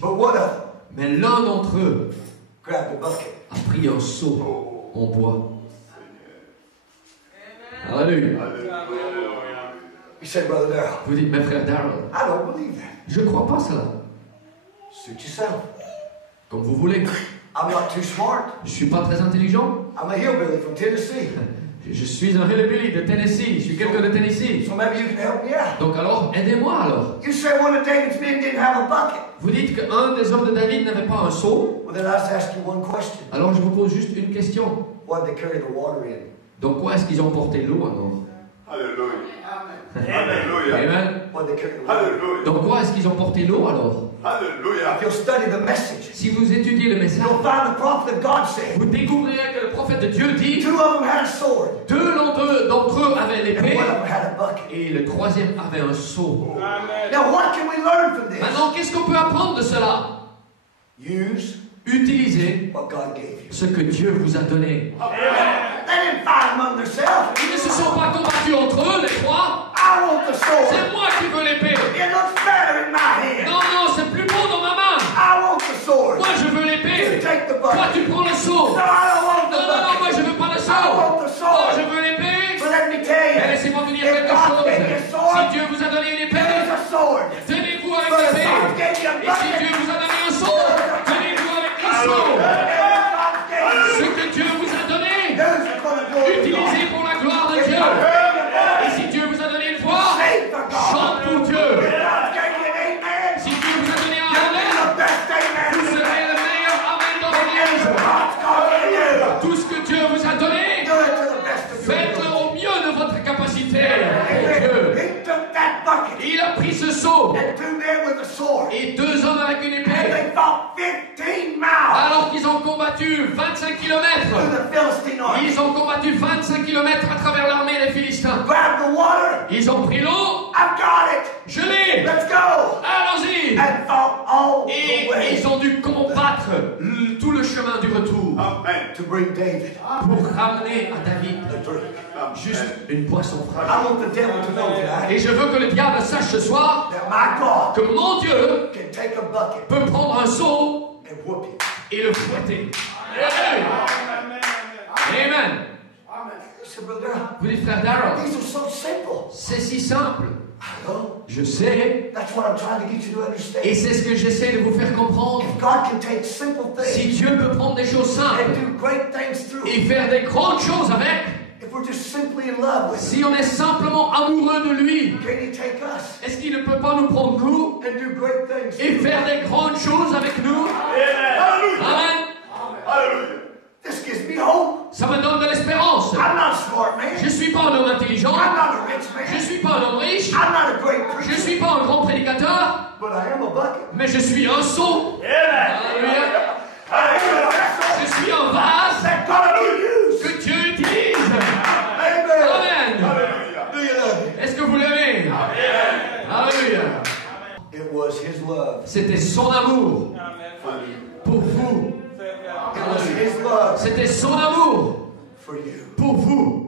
But one of them Mais l'un d'entre eux grabbed the bucket. a pris un seau en bois. Alléluia. You said, Brother Darrell, Vous dites, mes frères Darrell, I don't believe that. je ne crois pas cela. Suit yourself. Comme vous voulez. I'm not too smart. Je ne suis pas très intelligent. I'm a hillbilly from Tennessee. Je suis un hillbilly de Tennessee. Je suis quelqu'un de Tennessee. So maybe you can help me out. Donc alors, aidez-moi alors. You say one of David's men didn't have a bucket. Vous dites qu'un des hommes de David n'avait pas un seau. Well, then I just ask you one question. Alors je vous pose juste une question. Why did they carry the water in? Donc quoi est-ce qu'ils ont porté l'eau alors? Hallelujah. Hallelujah. Amen. Why did they carry the water? Hallelujah. Donc quoi est-ce qu'ils ont porté l'eau alors? Hallelujah. If you'll study the message, Si vous étudiez le message, you'll find the prophet of God said, vous découvrirez que le prophète de Dieu dit 2 of them had a sword, 2 d'entre eux avaient and l'épée one of them had a bucket. et le troisième avait un seau. Now, what can we learn from this? Maintenant, qu'est-ce qu'on peut apprendre de cela? Use Utilisez what God gave you. ce que Dieu vous a donné. They didn't fight among themselves. Ils ne se sont pas combattus entre eux, les trois. I want the sword. C'est moi qui veux l'épée. It looks better in my hand. Non, non, c'est plus beau dans ma main. I want the sword. Moi, je veux You l'épée. take the Toi, bucket. tu prends le seau. No, I don't want Non, the non, non, moi, bucket. je veux pas le I seau. want the Moi, sword. je veux l'épée. But let me tell Mais you, laissez-moi vous dire if quelque God chose. gave you a Si sword, Dieu vous a donné une épée, there's a sword. tenez-vous avec But if l'épée. God gave you a Et si Dieu bucket, vous a donné un seau, tenez-vous avec le seau. if God gave you, Ce que Dieu vous a donné, use it for the glory of God. utilisez pour la gloire de If Dieu. God gave you a Et si Dieu vous a donné une voix, sing for God. chante pour Dieu. If God gave you an amen, Si Dieu vous a donné un give me amen, the best amen. vous serez le meilleur amen dans le Whatever monde. God's calling you to do, Tout ce que Dieu vous a donné, do it to the best of your faites-le ability. au mieux de votre capacité. Mon Amen. Dieu. He took that bucket Il a pris ce seau and 2 men with a sword, et 2 hommes avec une and épée. they fought 15 miles Alors qu'ils ont combattu 25 km, through the Philistine army. ils ont combattu 25 km à travers l'armée des Philistins. Grabbed the water. Ils ont pris l'eau, I've got it. je l'ai, Let's go. allons-y. And fought all Et the way ils ont dû combattre tout le chemin du retour Amen. to bring David pour ramener à David a drink. juste une boisson fraîche. I want the devil to know tonight Et je veux que le diable sache ce soir that my God que mon Dieu can take a bucket peut prendre un seau and whoop you. et le fouetter. Amen. So, brother, Vous dites, frère Darrell, these are so simple. c'est si simple. I know. Je sais, That's what I'm trying to get you to understand. et c'est ce que j'essaie de vous faire comprendre. If God can take simple Si things Dieu peut prendre des choses and simples do great things through et it, faire des grandes choses avec, if we're just simply in love with Him, si on est simplement amoureux de lui, can He take us est-ce qu'il ne peut pas nous prendre nous and do great things? et faire des grandes choses avec nous? Amen. Hallelujah. This gives me hope. Ça me donne de l'espérance. I'm not a smart man. Je ne suis pas un homme intelligent, I'm not a rich je ne man. suis pas un homme riche, I'm not a great je ne preacher. suis pas un grand prédicateur, But I am a bucket. mais je suis un seau. Alléluia. I am a vessel Je suis un vase that God will use. que Dieu utilise. Amen. Amen. Hallelujah. Do you love Him? Est-ce que vous l'aimez? Alléluia. It was His love. C'était son amour pour vous. It was His love C'était son amour for you. pour vous.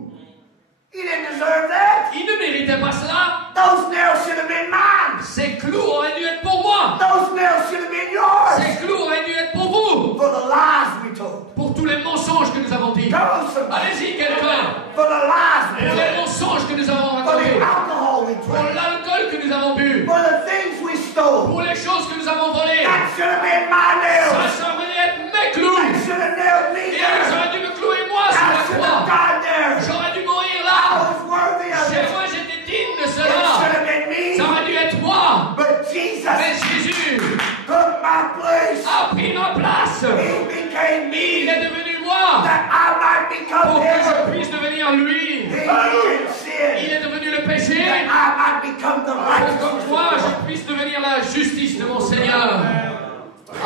He didn't deserve that. Il ne méritait pas cela. Those nails should have been mine. Ces clous auraient dû être pour moi. Those nails should have been yours. Ces clous auraient dû être pour vous. For the lies we told. Pour tous les mensonges que nous avons dit. Come on, somebody. Allez-y, quelqu'un. For the lies we Pour told. les mensonges que nous avons For the racontés. alcohol we Pour drank. l'alcool que nous avons bu. For the things we stole. Pour les choses que nous avons volées. That should have been my nails. Ça aurait dû être mes clous. That should have nailed me Et ils there. auraient dû me clouer moi sur I la should have croix. died there. J'aurais dû mourir I là. was worthy of Chez it. moi, j'étais digne de It should cela. have been me. Ça aurait dû être moi. But Mais Jesus Jésus took my place. a pris ma place. He became Il me est devenu moi that I might become pour que him. je puisse devenir lui. He became Il sin est devenu le péché that I might become the pour que righteousness moi of God. je puisse devenir la justice de mon Seigneur.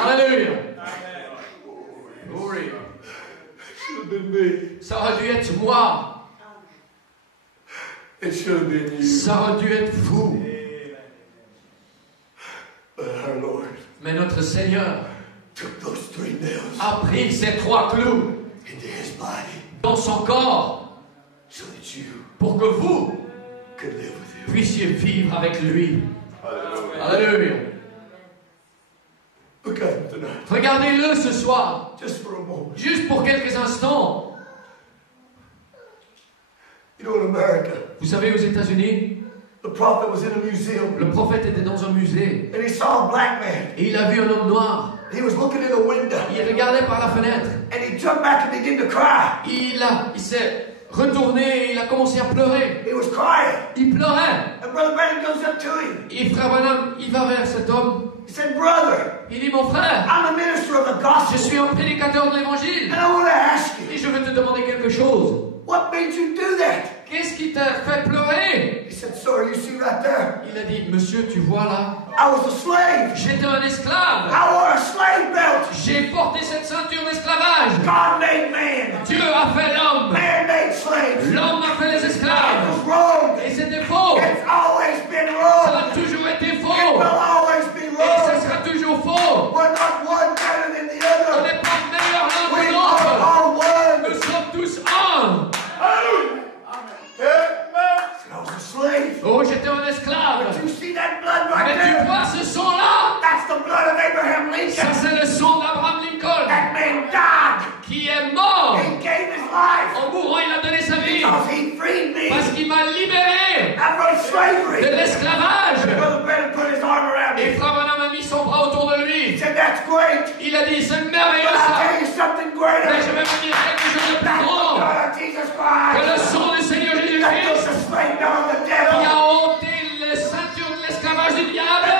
Alléluia. Glory. Should have been me. Ça aurait dû être moi. It should have been you. Ça aurait dû être vous. But our Lord Mais notre Seigneur took those 3 nails a pris ces 3 clous into His body dans son corps so that you pour que vous could live with Him. puissiez vivre avec lui. Hallelujah. Alléluia. Look at Him tonight, Regardez-le ce soir, just for a moment. juste pour quelques instants. You know, in America, Vous savez, aux États-Unis, the prophet was in a museum le prophète était dans un musée and he saw a black man. et il a vu un homme noir. He was looking in a window Il regardait par la fenêtre. and he jumped back and began to cry. Il s'est retourné et il a commencé à pleurer. He was crying. Il pleurait. And Brother Branham goes up to him. Et frère Branham, il va vers cet homme. He said, Brother, Il dit, mon frère, I'm a minister of the je gospel. suis un prédicateur de l'évangile. And I want to ask you, Et je veux te demander quelque chose. what made you do that? Qu'est-ce qui t'a fait pleurer? He said, Sir, you see right there? Il a dit, monsieur, tu vois là, I was a slave. j'étais un esclave. I wore a slave belt. J'ai porté cette ceinture d'esclavage. God made man. Dieu a fait l'homme. Man made slaves. L'homme a fait les It esclaves. was wrong. Et c'était faux. It's always been Ça wrong. a toujours été It faux. will always be Et ça wrong. sera toujours faux. We're not one better than the On other. n'est pas meilleurs l'un We que are l'autre. all one. Nous sommes tous un. Hallelujah. I was a slave. Oh, j'étais un esclave. But you see that blood right Mais tu there? vois ce sang-là? That's the blood of Abraham Ça, Lincoln. c'est le sang d'Abraham Lincoln That man died. qui est mort. He gave his life En mourant, il a donné sa vie. because he freed me Parce qu'il m'a libéré from de slavery. l'esclavage. Brother Brandon put his arm around Et me. frère Branham a mis son bras autour de He lui. said, that's great. Il a dit, c'est But merveilleux I'll ça. tell you something Mais greater. je vais vous dire quelque chose de plus That's the grand. blood of Jesus Que le Christ. sang du Seigneur That took Jésus-Christ the slave down the qui devil. a ôté les ceintures de l'esclavage du diable,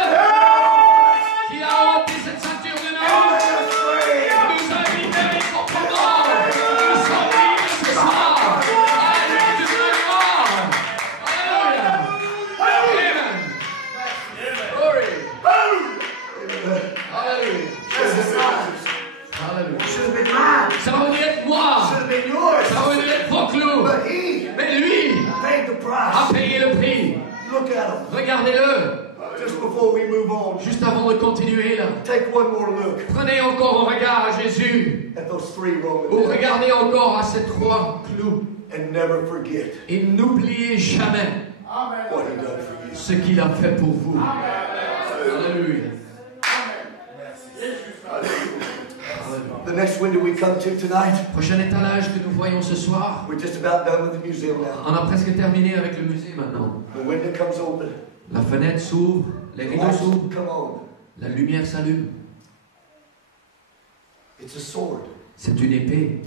qui a ôté cette ceinture de And nous, let us free. nous a libérés complètement. Nous sommes libres ce soir. Alléluia, Dieu de la gloire. Alléluia. Amen. Glory. Alléluia. Look at them. Regardez-le. Just before we move on, Juste avant de continuer là. take one more look Prenez encore un regard à Jésus. at those 3 Roman Ou nails. regardez encore à ces 3 clous. And never forget Et n'oubliez jamais what he done for you. ce qu'il a fait pour vous. Alléluia. The next window we come to tonight, Prochain étalage que nous voyons ce soir. we're just about done with the museum now. On a presque terminé avec le musée maintenant. The window comes open. La fenêtre s'ouvre, les The rideaux lights s'ouvrent, come on. la lumière s'allume. It's a sword. C'est une épée.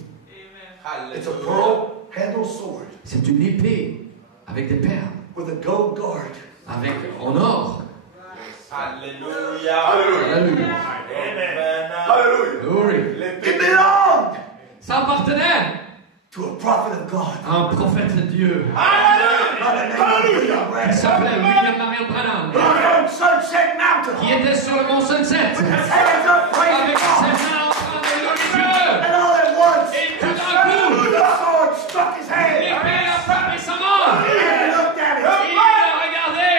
It's a pearl handle sword C'est une épée avec des perles, with a gold guard. avec en or. Alléluia. Alléluia. Alléluia. Glory. It belonged Ça appartenait to a prophet of God à un prophète de Dieu by the name of William qui Branham. s'appelait William Marion Branham, He was on Sunset Mountain qui était sur le mont Sunset with his hands up praising avec ses God. mains en train de louer Dieu. And all at once, Et tout d'un coup, the sword struck his hand. l'épée a frappé sa main. And he looked at Il it. a regardé,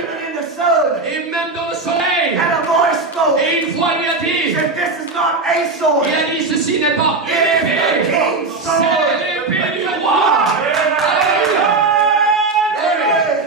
Even in the sun. et même dans le soleil. And a voice spoke. Et une voix lui a dit, He said, this is not a sword. il a dit, ceci n'est pas une It is the épée, king's c'est sword. l'épée du roi. Alléluia.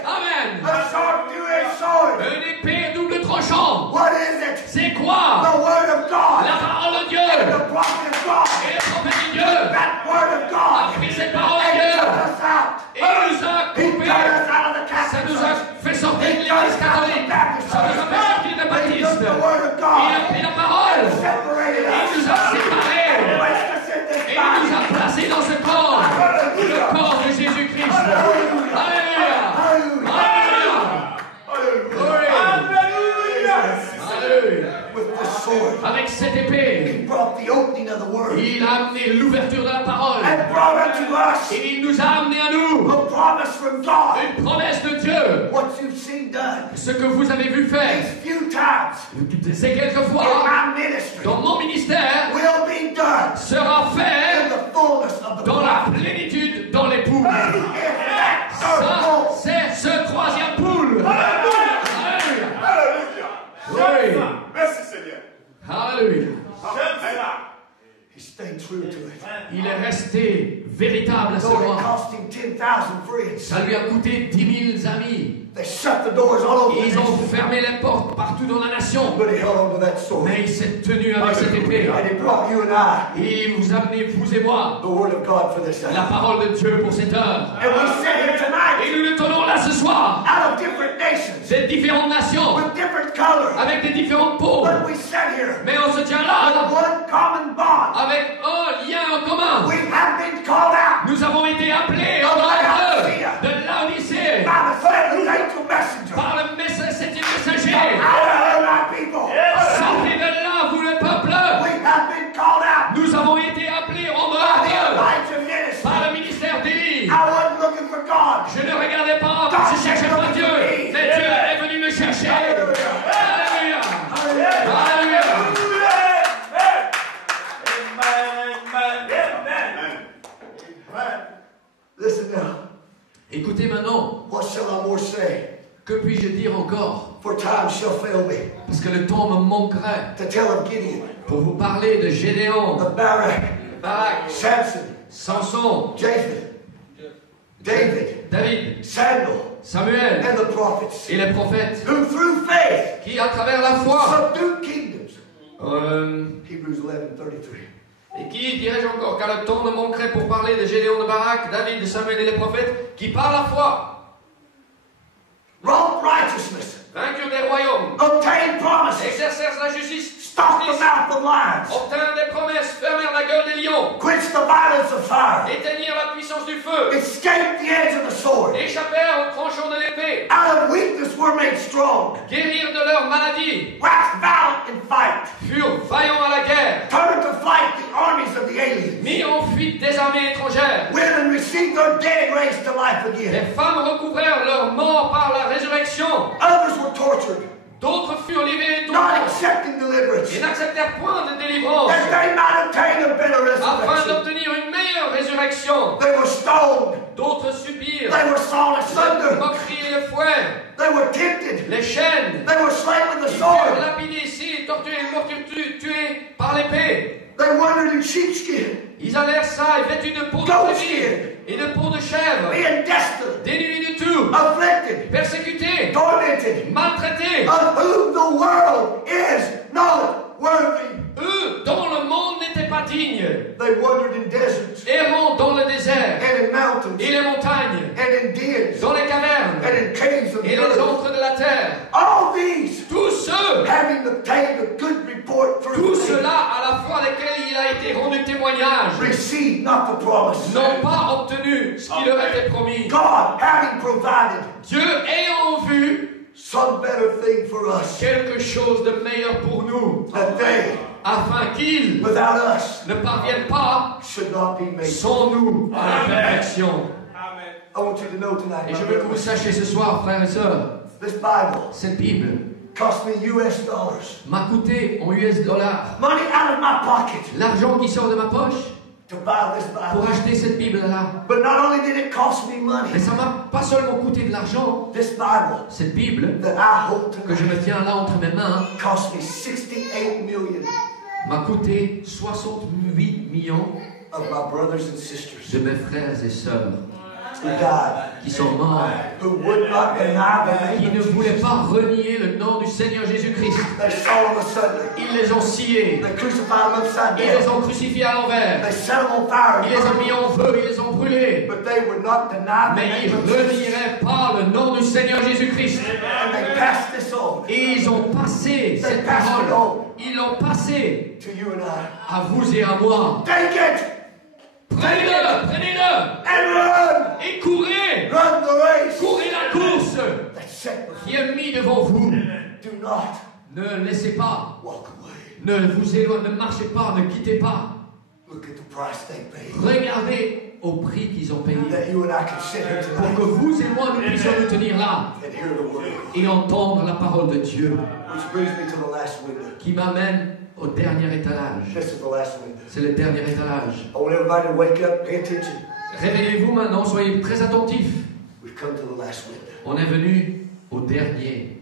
Amen. A sharp two-edged sword. Une épée à double tranchant. What is it? C'est quoi? The word of God. La parole de Dieu. The prophet of God. Et le prophète de Dieu That word of a God. pris cette parole de And Dieu. took us out. Et il nous a He coupés. got us out of the Ça Catholic nous a Church. fait sortir de l'église catholique. Ça nous a fait sortir des He took baptistes. the word of Il a God. pris la parole. Separated Il nous us. a séparés. Placed us in this Et il nous body. a placés dans ce corps. Le corps de Jésus-Christ. Alléluia. Hallelujah. Alléluia. Glory. Alléluia. With the sword. Avec cette épée, He brought the opening of the word. il a amené l'ouverture de la parole. And brought unto us Et il nous a amené à nous a promise from God. une promesse de Dieu. What you've seen done Ce que vous avez vu faire, these few times c'est in quelquefois my ministry dans mon ministère, will be done sera in fait the fullness of the dans la bride. plénitude, dans l'époux. If that third Ça, bowl c'est ce troisième poule. Alléluia. Alléluia. Oui. Merci Seigneur. Alléluia. J'aime cela. he stayed true to it. Il est resté véritable à ce Though it moment. cost him 10,000 friends, Ça lui a coûté 10 000 amis. they shut the doors all over the Ils ont nation. fermé les portes partout dans la nation. But he held on to that sword. Mais il s'est tenu avec cette épée. And he brought you and I Et il vous a amené, vous et moi, the word of God for this la hour. parole de Dieu pour cette heure. And we sit here Et tonight nous le tenons là ce soir. out of different nations C'est différentes nations, with different colors. avec des différentes peaux. But we sit here Mais on se tient with là one common bond. avec un lien en commun. We have been called out Nous avons été appelés en l'heure de Laodicée by the seventh angel messenger. par le septième messager. Out of my people. Sortez de là, vous le peuple. We have been called out Nous avons été appelés en by the dehors Elijah ministry. par le ministère d'Élie. I wasn't looking for God. Je ne regardais pas, je ne cherchais pas Dieu, mais Dieu est venu me chercher. Alléluia. Alléluia. Listen now. Écoutez maintenant, What shall I more say? que puis-je dire encore? For time shall fail me Parce que le temps me manquerait to tell of Gideon, pour vous parler de Gédéon, of Barak, Barak, Samson, Samson, Japheth, David, David, Samuel, Samuel and the prophets, et les prophètes who through faith qui, à travers la foi, subdued kingdoms. Hebrews 11:33. et qui, dirais-je encore, car le temps ne manquerait pour parler de Gédéon, de Barak, David, de Samuel et les prophètes, qui par la foi Wrought righteousness, vainquirent des royaumes, obtained promises, exercèrent la justice, stopped the mouth of lions, obtinrent des promesses, fermèrent la gueule des lions, quenched the violence of fire, éteignirent la puissance du feu, escaped the edge of the sword. échappèrent au tranchant de l'épée, Out of weakness were made strong, guérirent de leur maladie, waxed valiant in fight, furent vaillants à la guerre, turned to flight the armies of the aliens. mis en fuite des armées étrangères. Women received their dead raised to life again. Les femmes recouvrèrent leur mort par la résurrection. Others were tortured, D'autres furent livrés not tourmentés accepting deliverance, et n'acceptèrent point de délivrance that they might obtain a better afin resurrection. d'obtenir une meilleure résurrection. They were stoned, D'autres subirent They were sawn asunder. moquerie et le fouet, They were tempted. les chaînes, They were slain with the ils sword. furent lapidés ici, torturés, tués par l'épée. They wandered in sheepskin, Ils allèrent ça, ils vêtus de peau de brebis et de peau de chèvre, being destitute, dénués de tout, afflicted, persécutés, tormented, maltraités, of whom the world is not worthy. eux dont le monde n'était pas digne, They wandered in deserts errant dans le désert and in mountains et les montagnes, and in dens dans les cavernes and in caves of et the les earth. antres de la terre. All these, Tous ceux, having obtained a good report through tous faith, ceux-là à la fois desquels il a été rendu témoignage, received not the promise. n'ont pas obtenu ce qui leur était promis. God, having provided Dieu ayant vu some better thing for us, quelque chose de meilleur pour nous, that they, afin qu'ils without us, ne parviennent pas should not be made. sans nous à la perfection. I want you to know tonight, Et my je veux que vous brothers, sachiez ce soir, frères et sœurs, this Bible cette Bible cost me US dollars. m'a coûté en US dollars Money out of my pocket l'argent qui sort de ma poche to buy this pour Bible. acheter cette Bible-là. But not only did it cost me money, Mais ça m'a pas seulement coûté de l'argent, this Bible cette Bible that I hold que je tonight me tiens là entre mes mains cost me 68 million m'a coûté 68 millions of my brothers and sisters de mes frères et sœurs who died, qui sont morts, who would not deny the qui name ne of voulaient Jesus. pas renier le nom du Seigneur Jésus-Christ. They saw him asunder. Ils les ont sciés, They crucified him upside ils les down. ont crucifiés à l'envers, They set him on fire. ils les ont mis en feu, ils les ont brûlés. But they would not deny the Mais ils name ne of Jesus. renieraient pas le nom du Seigneur Jésus-Christ. And they passed this on Et ils ont passé cette parole, ils l'ont passé to you and I. à vous et à moi. Take it Prenez-le, prenez-le, and run. et courez, Run the race courez la course that's set before qui est mise devant vous. you. Do not Ne laissez pas, walk away. ne vous éloignez, ne marchez pas, ne quittez pas. Look at the price they paid. Regardez au prix qu'ils ont payé That you and I can sit here pour tonight que vous et moi nous puissions nous tenir là and hear the word. et entendre la parole de Dieu Which brings me to the last window. qui m'amène au dernier étalage. This is the last window. C'est le dernier étalage. I want everybody to wake up, pay attention. Réveillez-vous maintenant, soyez très attentifs. We've come to the last window. On est venu au dernier.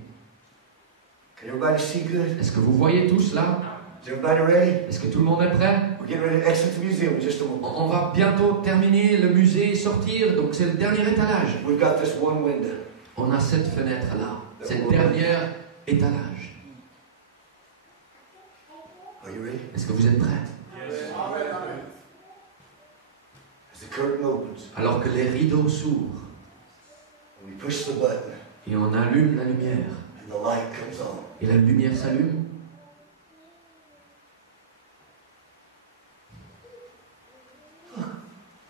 Can everybody see good? Est-ce que vous voyez tous là? Is everybody ready? Est-ce que tout le monde est prêt? We're getting ready to exit the museum in just a moment. On va bientôt terminer le musée et sortir, donc c'est le dernier étalage. We've got this one window. On a cette fenêtre là, cette dernière étalage. Are you ready? Est-ce que vous êtes prêts? As the curtain opens Alors que les rideaux s'ouvrent and we push the button et on allume la lumière and the light comes on. et la lumière s'allume.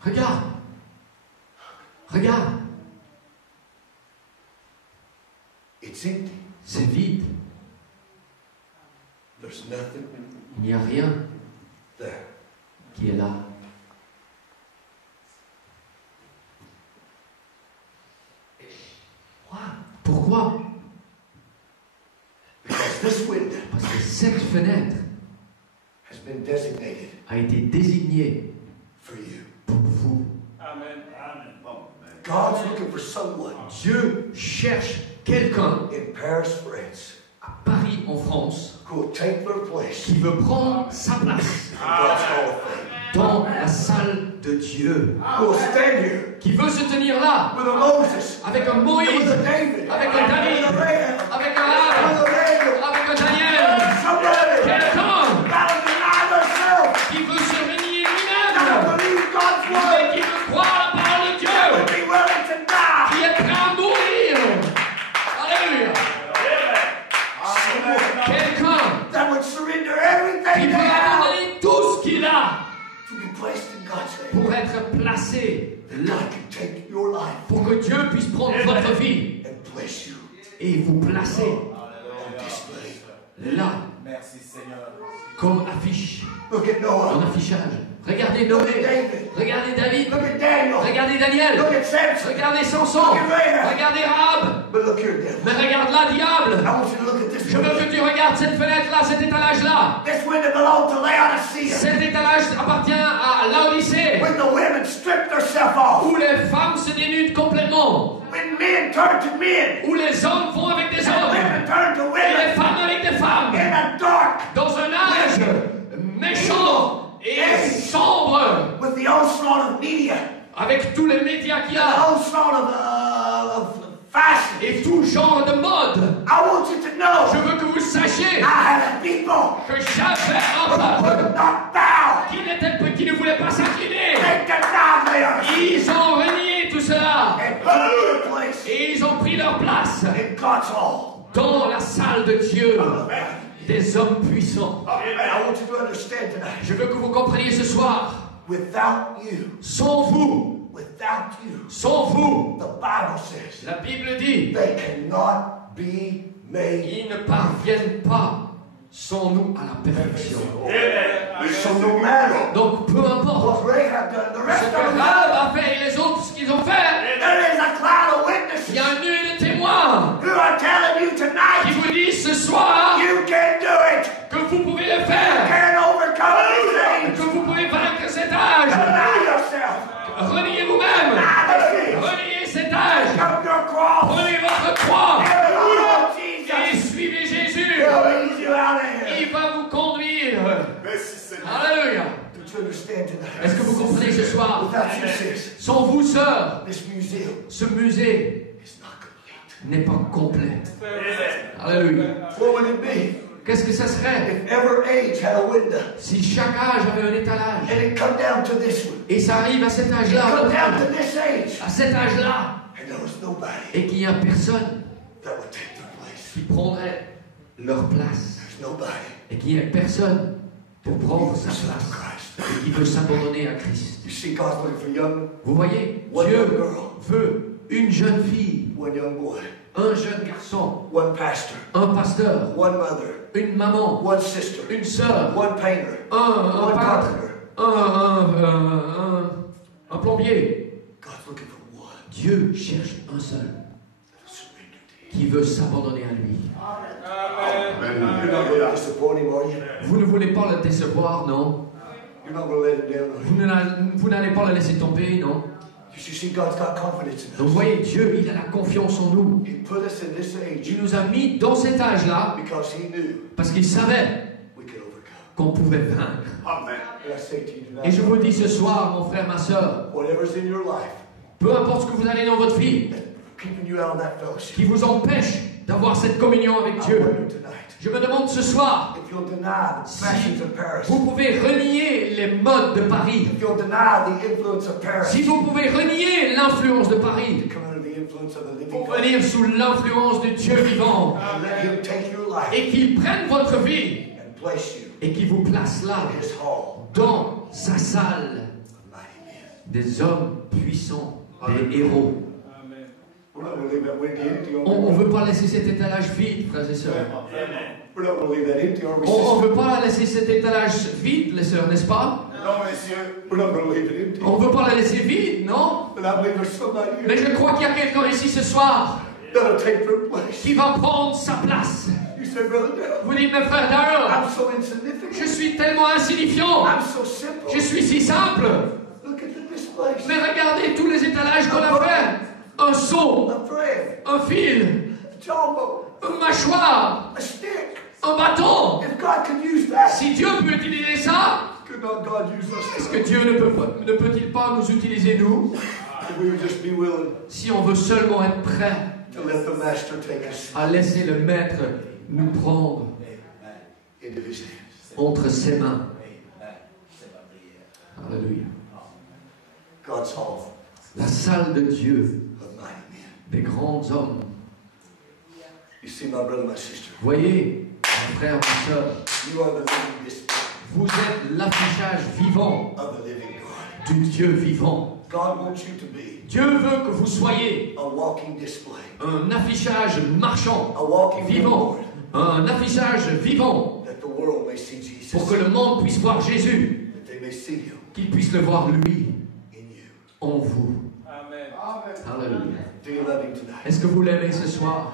Regarde! Regarde! It's empty. C'est vide. There's nothing Il n'y a rien there. qui est là. Pourquoi? Because this window Parce que cette fenêtre has been designated a été désignée for you. pour vous. God's looking for someone Dieu cherche quelqu'un in Paris, France, à Paris, en France, who will take their place qui veut prendre sa place in God's Hall of Fame. dans la salle de Dieu, Who will stand here qui veut se tenir là with a Moses, avec un with Moïse, a David, avec un David, with a Rahab, avec un with Ab, a Daniel. avec un Daniel, Somebody quelqu'un that'll deny themselves, qui veut se renier that'll lui-même, believe God's et word, qui veut croire la parole de Dieu, would be willing to die. qui est prêt à mourir. Alléluia. Quelqu'un That would surrender qui everything they veut have abandonner tout ce qu'il a to be placed in God's hand. pour être placé là, God can take your life pour que Dieu puisse prendre votre vie and bless you et vous placer on display. là, Merci Seigneur. comme affiche, Look at Noah. en affichage. Regardez Look Noé, at David. regardez David, Look at Daniel. regardez Look Daniel, at Samson. regardez Samson, Look at Rahab. regardez Rahab. But look here, devil. Mais regarde là, diable. I want you to look at this Je veux window. que tu regardes cette fenêtre-là, cet étalage-là. This window belonged to Laodicea Cet étalage appartient à Laodicée, with the the women strip themselves off. où les femmes se dénudent complètement, When men turn to men. où les hommes vont avec des And hommes, women turn to et les women. femmes avec des femmes, In a dark. dans un âge méchant et sombre, With the onslaught of media. avec tous les médias qu'il y The a, onslaught of fashion. et tout genre de mode. I want you to know. Je veux que vous sachiez I had a people que j'avais un who peuple would not bow. qui ne voulait pas s'incliner. They denied me. Ils ont renié tout cela, And put their place et ils ont pris leur place in God's hall. dans la salle de Dieu, des hommes puissants. I want you to understand tonight. Je veux que vous compreniez ce soir, Without you, sans vous, the Bible says la Bible dit, they cannot be made. ils ne parviennent pas sans nous à la perfection. So no matter Donc peu importe what Rahab done, the ce rest que of them, Rahab a fait et les autres ce qu'ils ont fait, there is a cloud of il witnesses y a une nuée de témoins who are telling you qui tonight vous disent ce soir you can do it. que vous pouvez le You faire, can overcome these que things. vous pouvez vaincre cet âge. Deny yourself. Reniez vous-même, Deny these things. reniez cet âge, Come your cross. prenez votre croix Oh, et Jesus. suivez Jésus. He'll lead you out of here. Il va vous conduire. Merci Seigneur. Alléluia. Don't you understand tonight? Est-ce que vous comprenez ce soir? Without you, sis, Sans vous, sœurs, this museum ce musée is not complete. n'est pas complet. Alléluia. What would it be Qu'est-ce que ça serait if every age had a window si chaque âge avait un étalage and it come down to this one, et ça arrive à cet come âge-là, down to this age, à cet âge-là, and there was nobody et qu'il n'y a personne that would take their place. qui prendrait leur place, There's nobody et qu'il n'y ait personne pour prendre sa except place, Christ. et qui veut s'abandonner à Christ. You see, God's looking for young, Vous voyez, one Dieu young girl, veut une jeune fille, one young boy, un jeune garçon, one pastor, un pasteur, one mother, une maman, one sister, une sœur, one painter, un one peintre, carpenter. un plombier. God's looking for one Dieu cherche un seul that'll surrender to qui veut s'abandonner à lui. Him. You're not going to disappoint him, are you? Vous ne voulez pas le décevoir, non? You're not going to let him down, are you? Vous n'allez pas le laisser tomber, non? You see, God's got confidence in Donc us. vous voyez, Dieu, il a la confiance en nous. He put us in this age Il nous a mis dans cet âge-là because He knew parce qu'il savait we could overcome. qu'on pouvait vaincre. Amen. And I say to you Et je tonight, vous dis ce soir, mon frère, ma soeur, whatever's in your life peu importe ce que vous avez dans votre vie, that's keeping you out of that fellowship, qui vous empêche d'avoir cette communion avec I Dieu, wonder tonight je me demande ce soir, if you'll deny the fashions of Paris, vous pouvez renier les modes de Paris. if you'll deny the influence of Paris, Si vous pouvez renier l'influence de Paris come under the influence of the living pour God, venir sous l'influence de Dieu vivant and let Him take your life et qu'il prenne votre vie and place you et qu'il vous place là, in His hall dans sa salle, of mighty men. des hommes puissants, des héros. We're not going to leave that window empty, are On ne we? veut pas laisser cet étalage vide, frères et sœurs. We're not going to leave that empty, are we? On ne sisters? veut pas laisser cet étalage vide, les sœurs, n'est-ce pas? Non, messieurs. We're not going to leave it empty. On ne veut pas la laisser vide, non? But I believe there's somebody Mais here je crois qu'il y a quelqu'un ici ce soir that'll take their place. qui va prendre sa place. You say, Brother Darrell, Vous dites, mes frères Darrell, I'm so je insignificant. suis tellement insignifiant, I'm so simple. je suis si simple. Look at this place. Mais regardez tous les étalages qu'on a fait. Un seau, A thread, un fil, a jawbone, une mâchoire, a stick. un bâton. If God could use that, Si Dieu peut utiliser ça, could not God use est-ce us? que Dieu ne peut-il pas nous utiliser, nous, If we would just be willing si on veut seulement être prêt to let the Master take us à laisser le Maître nous prendre into His hands. entre ses mains. Alléluia. God's hall La salle de Dieu, of mighty men. des grands hommes. You see, my brother, my sister, Voyez, mon frère, ma soeur, you are the living display vous êtes l'affichage vivant of the living God. du Dieu vivant. God wants you to be Dieu veut que vous soyez a walking display, un affichage marchand, a walking vivant, billboard, un affichage vivant, that the world may see Jesus, pour que le monde puisse voir Jésus, that they may see Him qu'il puisse le voir lui in you. en vous. Alléluia. Do you love Him tonight? Est-ce que vous l'aimez ce soir?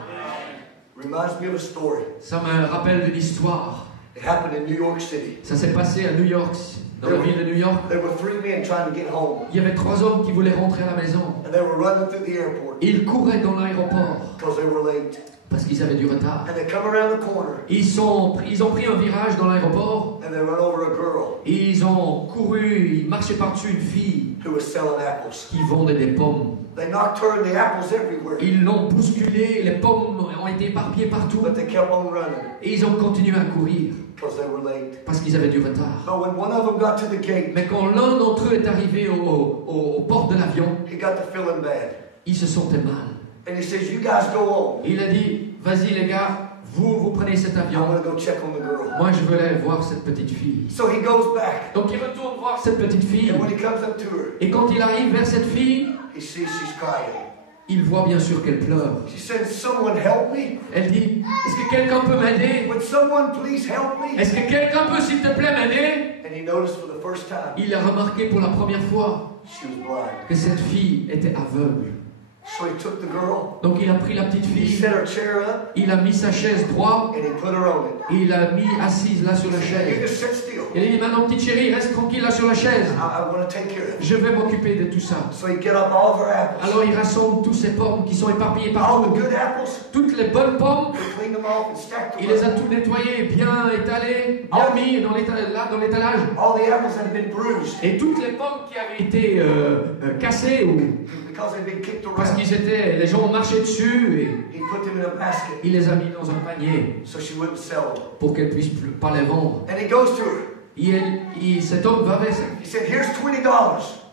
Reminds me of a story. Ça me rappelle de l'histoire. It happened in New York City. Ça s'est passé à New York. dans la ville de New York, there were 3 men trying to get home. il y avait 3 hommes qui voulaient rentrer à la maison. And they were running through the airport Ils couraient dans l'aéroport because they were late. parce qu'ils avaient du retard. And they come around the corner Ils ont pris un virage dans l'aéroport. and they run over a girl Ils ont couru, ils marchaient par-dessus une fille who was selling apples. qui vendait des pommes. They knocked her and the apples everywhere. Ils l'ont bousculée, les pommes ont été éparpillées partout. But they kept on running Et ils ont continué à courir because they were late. parce qu'ils avaient du retard. But when one of them got to the gate, Mais quand l'un d'entre eux est arrivé aux portes de l'avion, he got to feeling bad. il se sentait mal. And he says, you guys go on. Il a dit, vas-y les gars, vous prenez cet I avion. want to go check on the girl. Moi je veux aller voir cette petite fille. So he goes back. Donc il retourne voir cette petite fille. And when he comes up to her, Et quand il arrive vers cette fille, he sees she's crying. il voit bien sûr qu'elle pleure. She said, someone help me. Elle dit, est-ce que quelqu'un peut m'aider? Would someone please help me? Est-ce que quelqu'un peut s'il te plaît m'aider? And he noticed for the first time Il a remarqué pour la première fois she was blind. que cette fille était aveugle. So he took the girl, Donc il a pris la petite he fille, set her chair up, il a mis sa chaise droite and he put her on it. et il l'a mis assise là sur la You chaise. just sit still. Il a dit maintenant petite chérie, reste tranquille là sur la chaise. I want to take care of it. Je vais m'occuper de tout ça. So he get up all of her apples. Alors il rassemble tous ces pommes qui sont éparpillées All partout. the good apples, Toutes les bonnes pommes, he cleaned them off and stacked il them les a up. toutes nettoyées, bien étalées, bien mis dans l'étalage. All the apples had been bruised Et toutes les pommes qui avaient été cassées ou because they'd been kicked parce around. les gens ont marché dessus et He put them in a basket il les a mis dans un panier so she wouldn't sell them. pour qu'elles puissent pas les vendre. And he goes to her. Cet homme va vers He said, here's $20.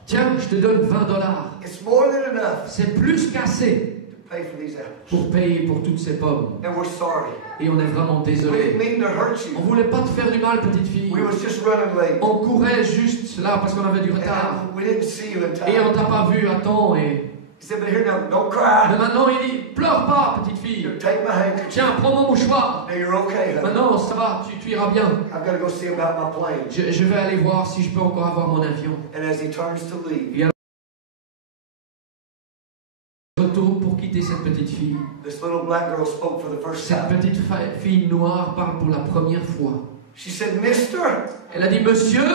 tiens, je te donne $20. It's more than enough C'est plus qu'assez to pay for these apples. pour payer pour toutes ces pommes. And we're sorry. Et on est vraiment We didn't désolé. mean to hurt On you. voulait pas te faire du mal, petite fille. We was just running late. On courait juste là parce qu'on avait du retard. And we didn't see you in Et on time. t'a pas vu à temps. Et... He said, but here now, don't Mais cry. maintenant il dit, pleure pas, petite fille. You take my handkerchief. Tiens, prends mon mouchoir. Now you're okay, honey. Maintenant, ça va, tu iras bien. I've got to go see about my plane. Je vais aller voir si je peux encore avoir mon avion. And as he turns to leave, Et alors, je retourne pour quitter cette petite fille. this little black girl spoke for the first Cette time. petite fille noire parle pour la première fois. She said, Mister, Elle a dit, monsieur,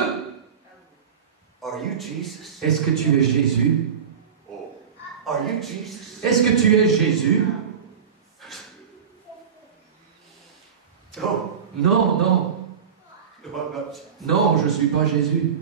are you Jesus? est-ce que tu es Jésus? Are you Jesus? Est-ce que tu es Jésus? No, Non, non, no, I'm not Jesus. non, je ne suis pas Jésus.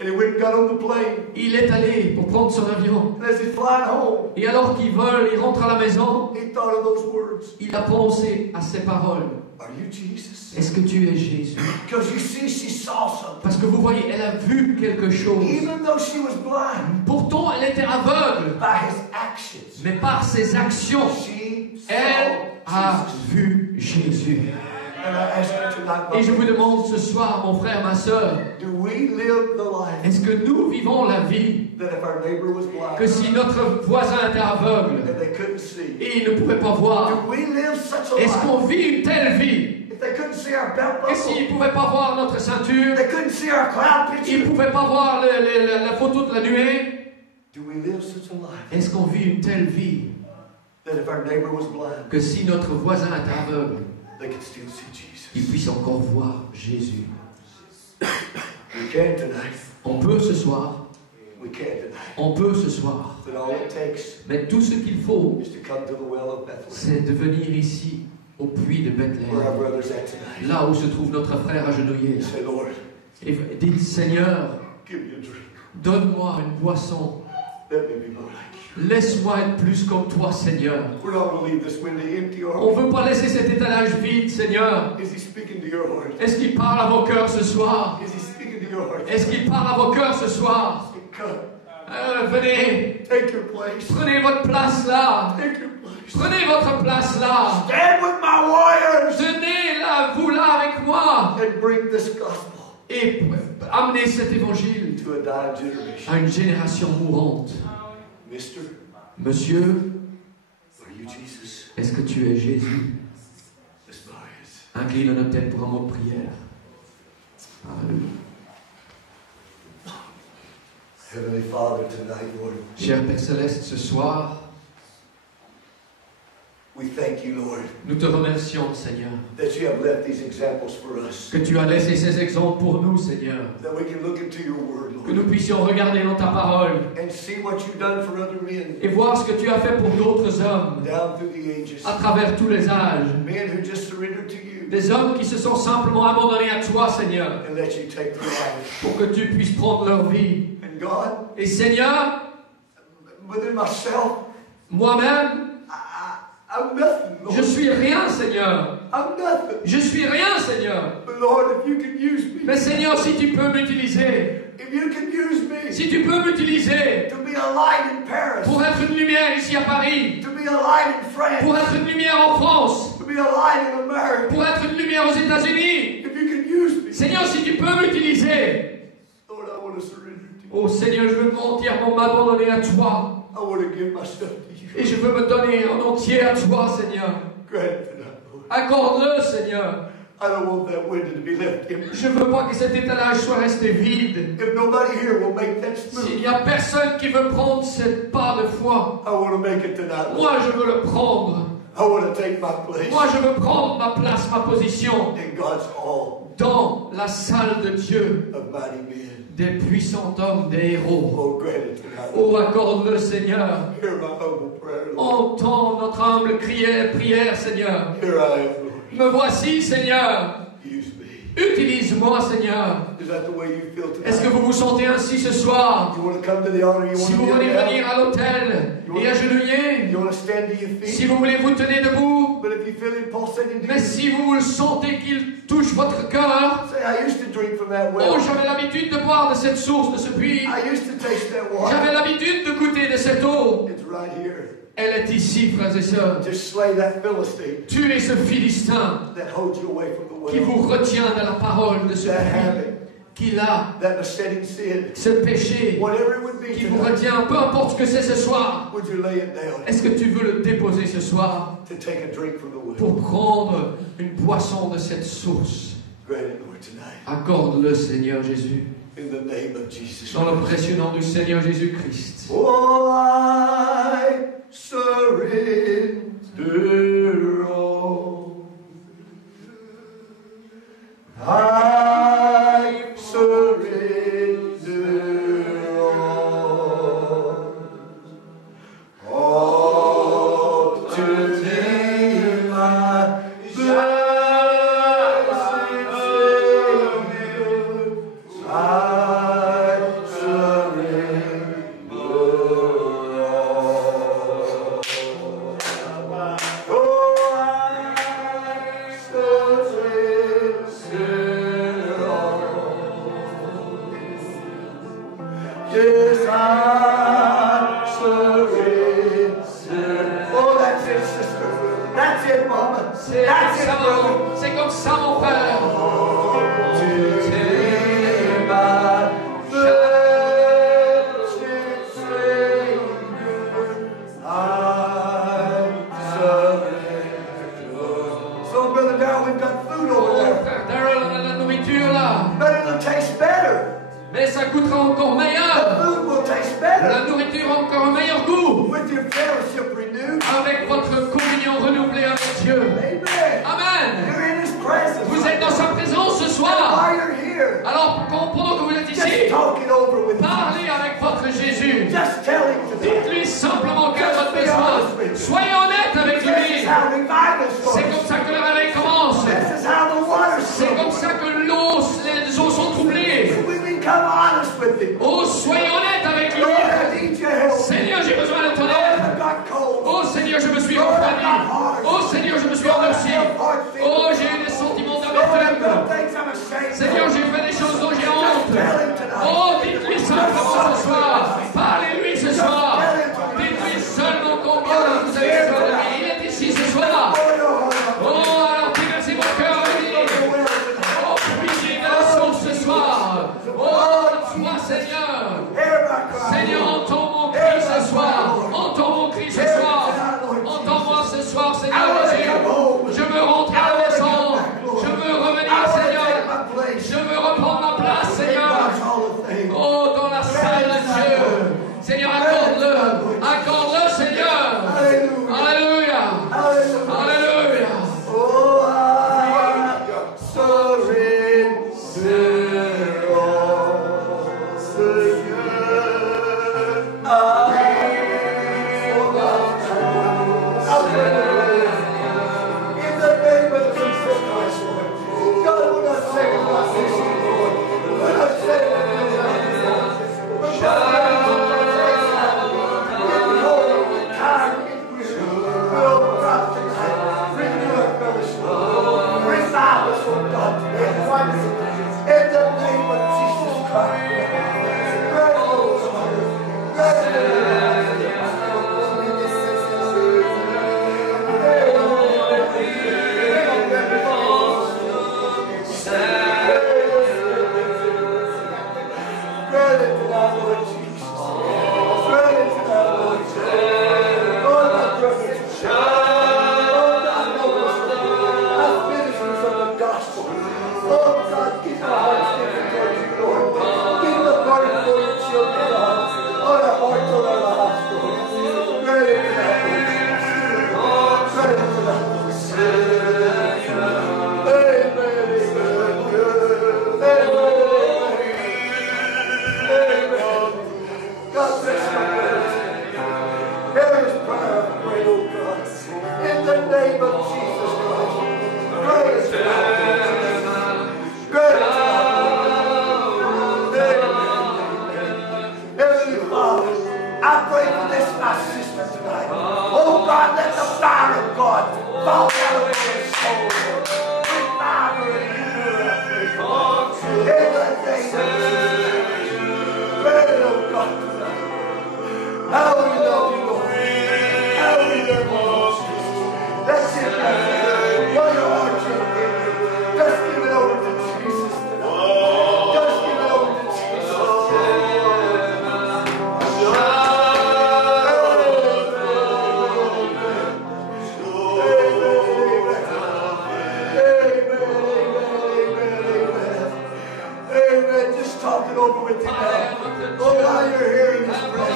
And he went and got on the plane. Il est allé pour prendre son avion. And as he's flying home, Et alors qu'il vole, il rentre à la maison, he thought of those words. il a pensé à ces paroles. Are you Jesus? Est-ce que tu es Jésus? Because you see, she saw something. Parce que vous voyez, elle a vu quelque chose. Even though she was blind, Pourtant, elle était aveugle. by his actions, Mais par ses actions, she elle a saw Jesus. vu Jésus. And I ask you tonight, Et je vous brother, demande ce soir, mon frère, ma soeur, do we live the life est-ce que nous vivons la vie that if our neighbor was que blind si notre voisin était aveugle and they couldn't see? et il ne pouvait pas voir, Do we live such a est-ce life? qu'on vit une telle vie? If they couldn't see our belt Et buckle, s'il ne pouvait pas voir notre ceinture, they couldn't see our cloud il ne picture, pouvait pas voir la photo de la nuée, do we live such a life est-ce qu'on vit une telle vie that if our neighbor was blind, que si notre voisin est aveugle, they could still see Jesus? il puisse encore voir Jésus? We can tonight. On peut ce soir, We can tonight. on peut ce soir, But all it takes mais tout ce qu'il faut, is to come to the well of Bethlehem, c'est de venir ici, au puits de where our Bethléem, brother's at tonight. là où se trouve notre frère agenouillé. Say, Lord, Et dites, Seigneur, give me a drink. donne-moi une boisson. Let me be more like you. Laisse-moi être plus comme toi, Seigneur. We're not going to leave this window empty, are On we? ne veut pas laisser cet étalage vide, Seigneur. Is he speaking to your heart? Est-ce qu'il parle à vos cœurs ce soir? Is he speaking to your heart? Est-ce qu'il parle à vos cœurs ce soir? Come, Venez, take your place. prenez votre place là. Take your place. Prenez votre place là. Stand with my warriors Venez là, vous là avec moi. and bring this gospel Et amenez cet évangile to a dying generation. à une génération mourante. Mister, Monsieur, are you Jesus? est-ce que tu es Jésus? Let's bow our heads. Incline notre tête pour un mot de prière. Alléluia. Heavenly Father, tonight, Lord, Cher Père Céleste, ce soir, we thank you, Lord, Lord, Nous te remercions, Seigneur, that you have left these examples for us, que tu as laissé ces exemples pour nous, Seigneur, that we can look into your word, que Lord, nous puissions regarder dans ta parole and see what you've done for other men et voir ce que tu as fait pour d'autres hommes down through the ages. à travers tous les âges. Men who just surrendered to you Des hommes qui se sont simplement abandonnés à toi, Seigneur, and let you take their lives. pour que tu puisses prendre leur vie. And God, Et Seigneur, within myself, moi-même, I'm nothing, Lord. je suis rien, Seigneur. I'm nothing. Je suis rien, Seigneur. But Lord, if you can use me, Mais Seigneur, si tu peux m'utiliser, if you can use me si tu peux m'utiliser to be a light in Paris, pour être une lumière ici à Paris, to be a light in pour France, être une lumière en France, to be a light in America, pour être une lumière aux États-Unis, if you can use me, Seigneur, si tu peux m'utiliser, Lord, I want to surrender to you. oh Seigneur, je veux entièrement m'abandonner à toi. I want to give myself to you. Et je veux me donner en entier à toi, Seigneur. Grant it tonight, Lord. Accorde-le, Seigneur. I don't want that window to be left empty. Je veux pas que cet étalage soit resté vide. If nobody here will make that S'il move, n'y a personne qui veut prendre cette part de foi, I want to make it tonight, Lord. moi je veux le prendre. I want to take my place Moi je veux prendre ma place, ma position in God's hall dans la salle de Dieu, of mighty men. des puissants hommes, des héros. Oh, grant it tonight. Oh, accorde-le, Seigneur. Hear my humble prayer, Lord. Entends notre humble prière, Seigneur. Here I am, Lord. Me voici, Seigneur. Use me. Utilise-moi, Seigneur. Is that the way you feel tonight? Est-ce que vous vous sentez ainsi ce soir? You want to come to the altar? You Si want vous to voulez kneel venir down? à l'autel et agenouiller, You want to stand to your si feet? vous voulez vous tenir debout, But if you feel it pulsating, mais si vous le sentez qu'il touche votre cœur, say, I used to drink from that oh, well. j'avais l'habitude de boire de cette source, de ce puits. I used to taste that water. J'avais l'habitude de goûter de cette eau. It's right here. Elle est ici, frères et sœurs. Just slay that Philistine Tuez ce Philistin that holds you away from the qui well. vous retient de la parole de ce That puits, habit, qu'il a, that besetting sin, ce péché whatever it would be qui vous tonight, retient, peu importe ce que c'est ce soir. would you lay it down Est-ce que tu veux le déposer ce soir to take a drink from the well? pour prendre une boisson de cette source? Grant it, Lord, tonight. Accorde-le, Seigneur Jésus, In the name of Jesus. dans le précieux nom du Seigneur Jésus-Christ. Oh, I surrender all. I surrender all. All to thee, my blessed Savior. I surrender all. Oh, I surrender all. Yes, I surrender. Oh, that's it, sister. That's it, mama. C'est That's comme it, ça, brother. c'est comme ça, mon frère. So, Brother Darrell, we've got food over Oh, there. frère Darrell, on a de la nourriture là. But it'll taste better. Mais ça coûtera encore The meilleur. food will taste better La nourriture a encore un meilleur goût. with your fellowship renewed. Avec votre communion renouvelée avec Dieu. Amen. Amen. You're in His presence. Vous êtes dans sa présence ce And soir. while you're here, Alors, pendant que vous êtes just ici, talk it over with Him. parlez avec votre Jésus. Just tell Him to do. Dites-lui simplement quel est votre besoin. Soyez honnête avec This lui. is how revival C'est starts. comme ça que le réveil commence. This is how the water C'est comme starts. ça que les eaux sont troublées. We become honest with Him. Oh, soyez honnête avec lui. Lord, I need your help. Seigneur, j'ai besoin de ton Lord, aide. I got cold. Oh Seigneur, je me suis refroidi. Oh Seigneur, je me suis endurci. Oh, j'ai eu des sentiments Lord, I've done d'amertume. things I'm ashamed Seigneur, of. j'ai fait des choses dont j'ai Just honte. tell Him tonight. Oh, dites-lui simplement ce soir. Parlez-lui ce soir. Dites-lui seulement combien vous avez besoin de lui. Il est ici ce soir. Pour your heart. Oh, alors traversez mon cœur avec lui. Your will tonight. Oh, puisez de la source ce soir. Oh, toi Seigneur. Hear my cry. Seigneur, entends mon cri ce soir. Entends mon cri ce soir. Entends-moi ce soir, Seigneur Jésus. Je veux rentrer à la maison. Granted tonight, Lord Jesus. Granted tonight, Lord Jesus. Lord, my brothers and sisters. Oh, God, help us. As ministers of the gospel. Oh, God, keep our hearts different towards you, Lord. Keep the burden for your children, God. On our hearts, on our lives, Lord. Granted tonight, Lord Jesus. Granted tonight, Lord Jesus. God bless your prayers. Hear his prayer, I pray, oh God. In the name of Jesus Christ. Great is God. Great is God. Heavenly Father, I pray for this, my sister tonight. Oh God, let the fire of God fall down on her soul. Revive her and heal her, I pray, God. In the name of Jesus. Pray, oh God, tonight. How we love you, Lord. How we love you, Lord Jesus. That's it, man. While your heart's in here, just give it over to Jesus tonight. Just give it over to Jesus. Amen. Just talk it over with you now. Oh, while you're hearing this prayer,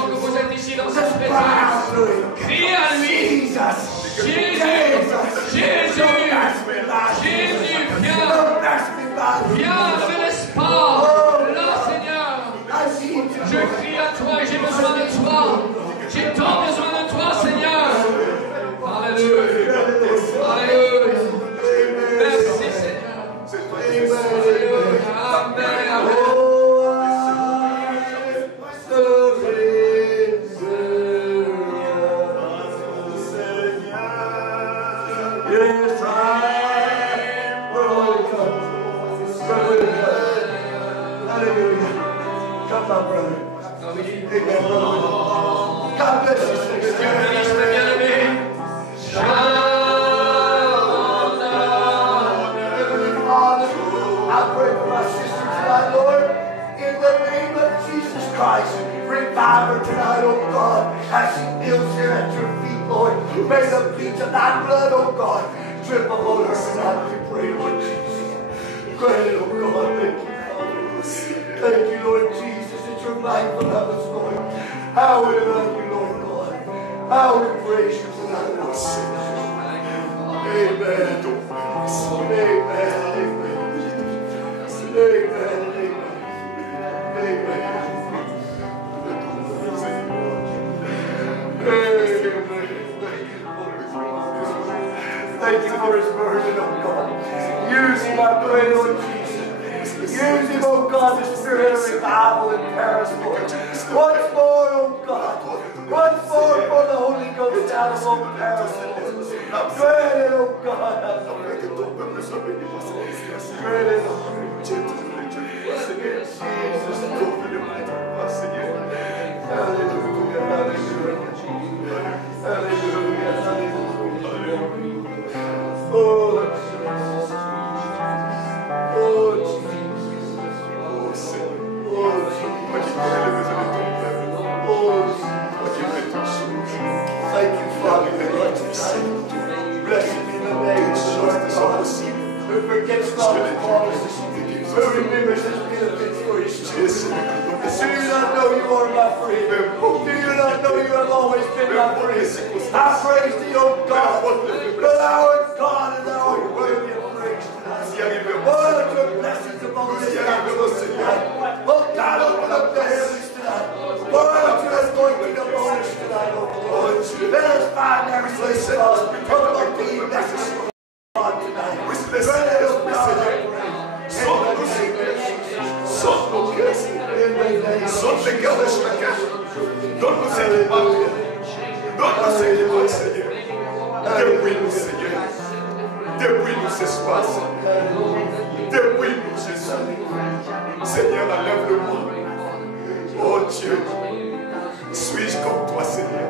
just cry out to him. Crie à lui. Jesus. Jésus. Jesus. Don't pass me by. Jésus, viens. Don't pass me by. Viens, ne me laisse pas. Là, Seigneur. I see you. Je crie à toi et j'ai besoin de toi. J'ai tant besoin de toi, Seigneur. Alléluia. Alléluia. Merci, Seigneur. Alléluia. Amen. Amen. Yes, I will come. Hallelujah. Come, my brother. Amen, brother. God bless you, sister. Heavenly Father, I pray for my sister tonight, Lord. In the name of Jesus Christ, revive her tonight, oh God, as she kneels here at your feet, Lord. May the beats of thy blood, oh God, drip upon her tonight, we pray, Lord Jesus. Grant it, oh God, thank you, Father. Thank you, Lord Jesus, that you're mindful of us, Lord. How we love you, Lord God. How we praise you tonight, Lord. Amen. Amen. Amen. Thank you for his burden, oh God. Use him, I pray, Lord Jesus. Use him, oh God, the spirit of revival in Paris, Lord. Once more, oh God. Once more for the Holy Ghost down among Paris, Lord. Grant it, oh God. Grant it, oh Jesus. Hallelujah, hallelujah. Hallelujah, hallelujah. Oh, Jesus. Oh, Jesus. Oh, Seigneur. Oh, Jesus. Oh, Jesus. Thank you, Father, for what you said. Blessed be the name of the Lord God. Who forgets not his promises. Who remembers his benefits for his children. Do you not know you are my friend? Do you not know you have always been my friend? I praise thee, O God, for thou art God and thou art worthy of praise tonight. Oh, let your blessings upon this house tonight. Oh God, open up the heavens tonight. Pour out your anointing upon us tonight, O Lord. Let us find our place, God, of being necessary, God, tonight. Grant it, O God, I pray. Saute nos cœurs, saute les cœurs de chacun. Donne-nous ces départs. Donne-nous ces départs, Seigneur. Débrouille-nous, Seigneur. Débrouille-nous ce soir, Seigneur. Débrouille-nous, Jésus. Seigneur, enlève-le-moi. Oh Dieu, suis-je comme toi, Seigneur?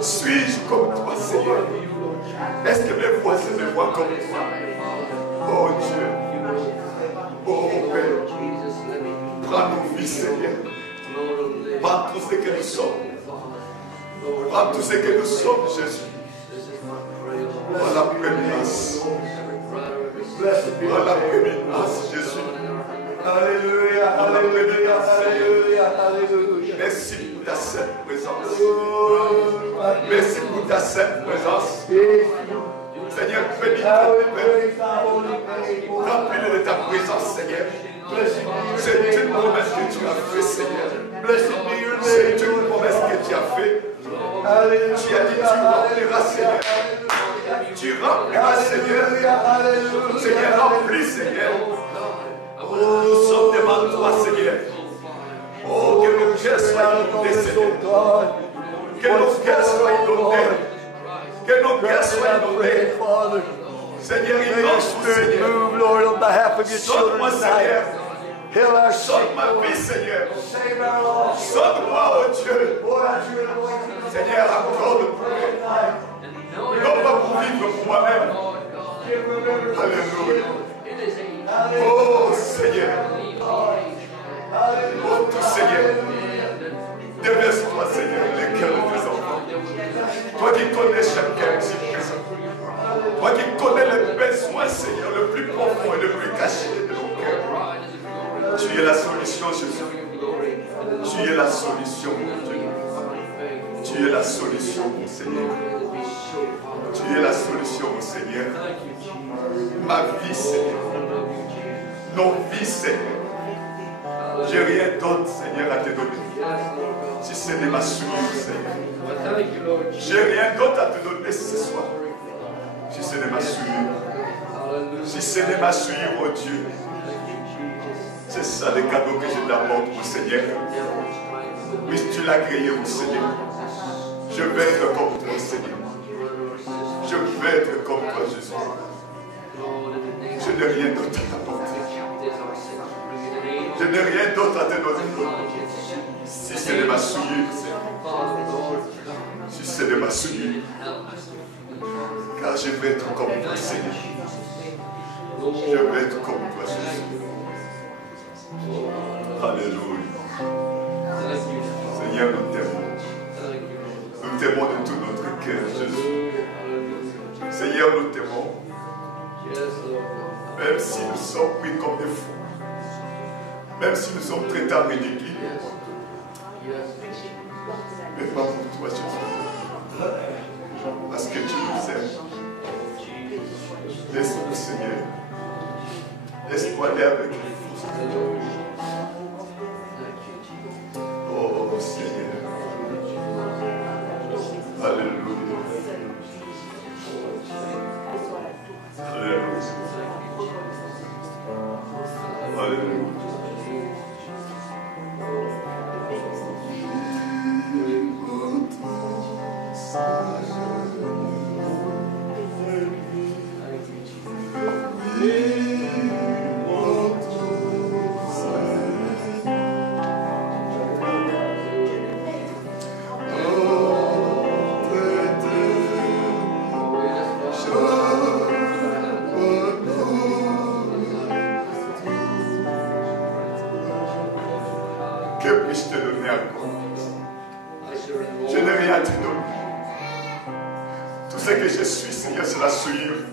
Suis-je comme toi, Seigneur? Est-ce que mes voisins me voient comme toi? Oh Dieu. Oh Père, prends nos vies. vie, Seigneur. Par tout ce que nous sommes. Par tout ce que nous sommes, Jésus. Par la prééminence. Par la prééminence, Jésus. Alléluia, alléluia, alléluia, alléluia. Merci pour ta sainte présence. Merci pour ta sainte présence. Seigneur, remplis-le de ta présence, Seigneur. C'est une promesse que tu as fait, Seigneur. C'est une promesse que tu as fait. Tu as dit, tu rempliras, Seigneur. Tu rempliras, Seigneur. Seigneur, remplis, Seigneur. Nous sommes devant toi, Seigneur. Oh, que nos cœurs soient inondés, Seigneur. Que nos cœurs soient inondés. Que nos cœurs soient inondés. Seigneur, inonde-nous, Seigneur. Move, Lord, on behalf of your children Sonne-moi, Seigneur. tonight. Heal our Sonne ma vie, Seigneur. Save our lost. Sonne-moi, oh Dieu. Pour out your anointing. Seigneur, accorde-moi. Non pas pour vivre pour moi-même. Alléluia. Oh Seigneur. Oh tout Seigneur. Déverse-toi, Seigneur, les cœurs de tes enfants. Toi qui connais chacun ici présent. Toi qui connais les besoins, Seigneur, le plus profond et le plus caché de nos cœurs. Tu es la solution, Jésus. Tu es la solution, mon Dieu. Tu es la solution, mon Seigneur. Tu es la solution, mon Seigneur. Ma vie, Seigneur. Nos vies, Seigneur. J'ai rien d'autre, Seigneur, à te donner. Si ce n'est ma souillure, Seigneur. J'ai rien d'autre à te donner ce soir. Si ce n'est ma souillure. Si ce n'est ma souillure, oh Dieu. C'est ça le cadeau que je t'apporte, mon Seigneur. Oui, tu l'as créé, mon Seigneur. Je vais être comme toi, Seigneur. Je vais être comme toi, Jésus. Je n'ai rien d'autre à t'apporter. Je n'ai rien d'autre à te donner. Si c'est de ma souillure, si c'est de ma souillure, car je vais être comme toi, Seigneur. Je vais être comme toi, Jésus. Alléluia. Seigneur, nous t'aimons. Nous t'aimons de tout notre cœur, Jésus. Seigneur, nous t'aimons. Même si nous sommes pris comme des fous. Même si nous sommes traités à ridicule. Mais pas pour toi, Jésus. Parce que tu nous aimes. Laisse-nous, Seigneur. Laisse-nous aller avec les forces. Oh, Seigneur. Alléluia. Alléluia. Alléluia. Que puis-je te donner encore? Je n'ai rien à te donner. Tout ce que je suis, Seigneur, c'est la souillure.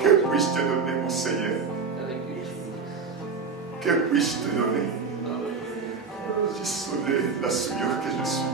Que puis-je te donner, mon Seigneur? Que puis-je te donner? J'ai sonné la souillure que je suis.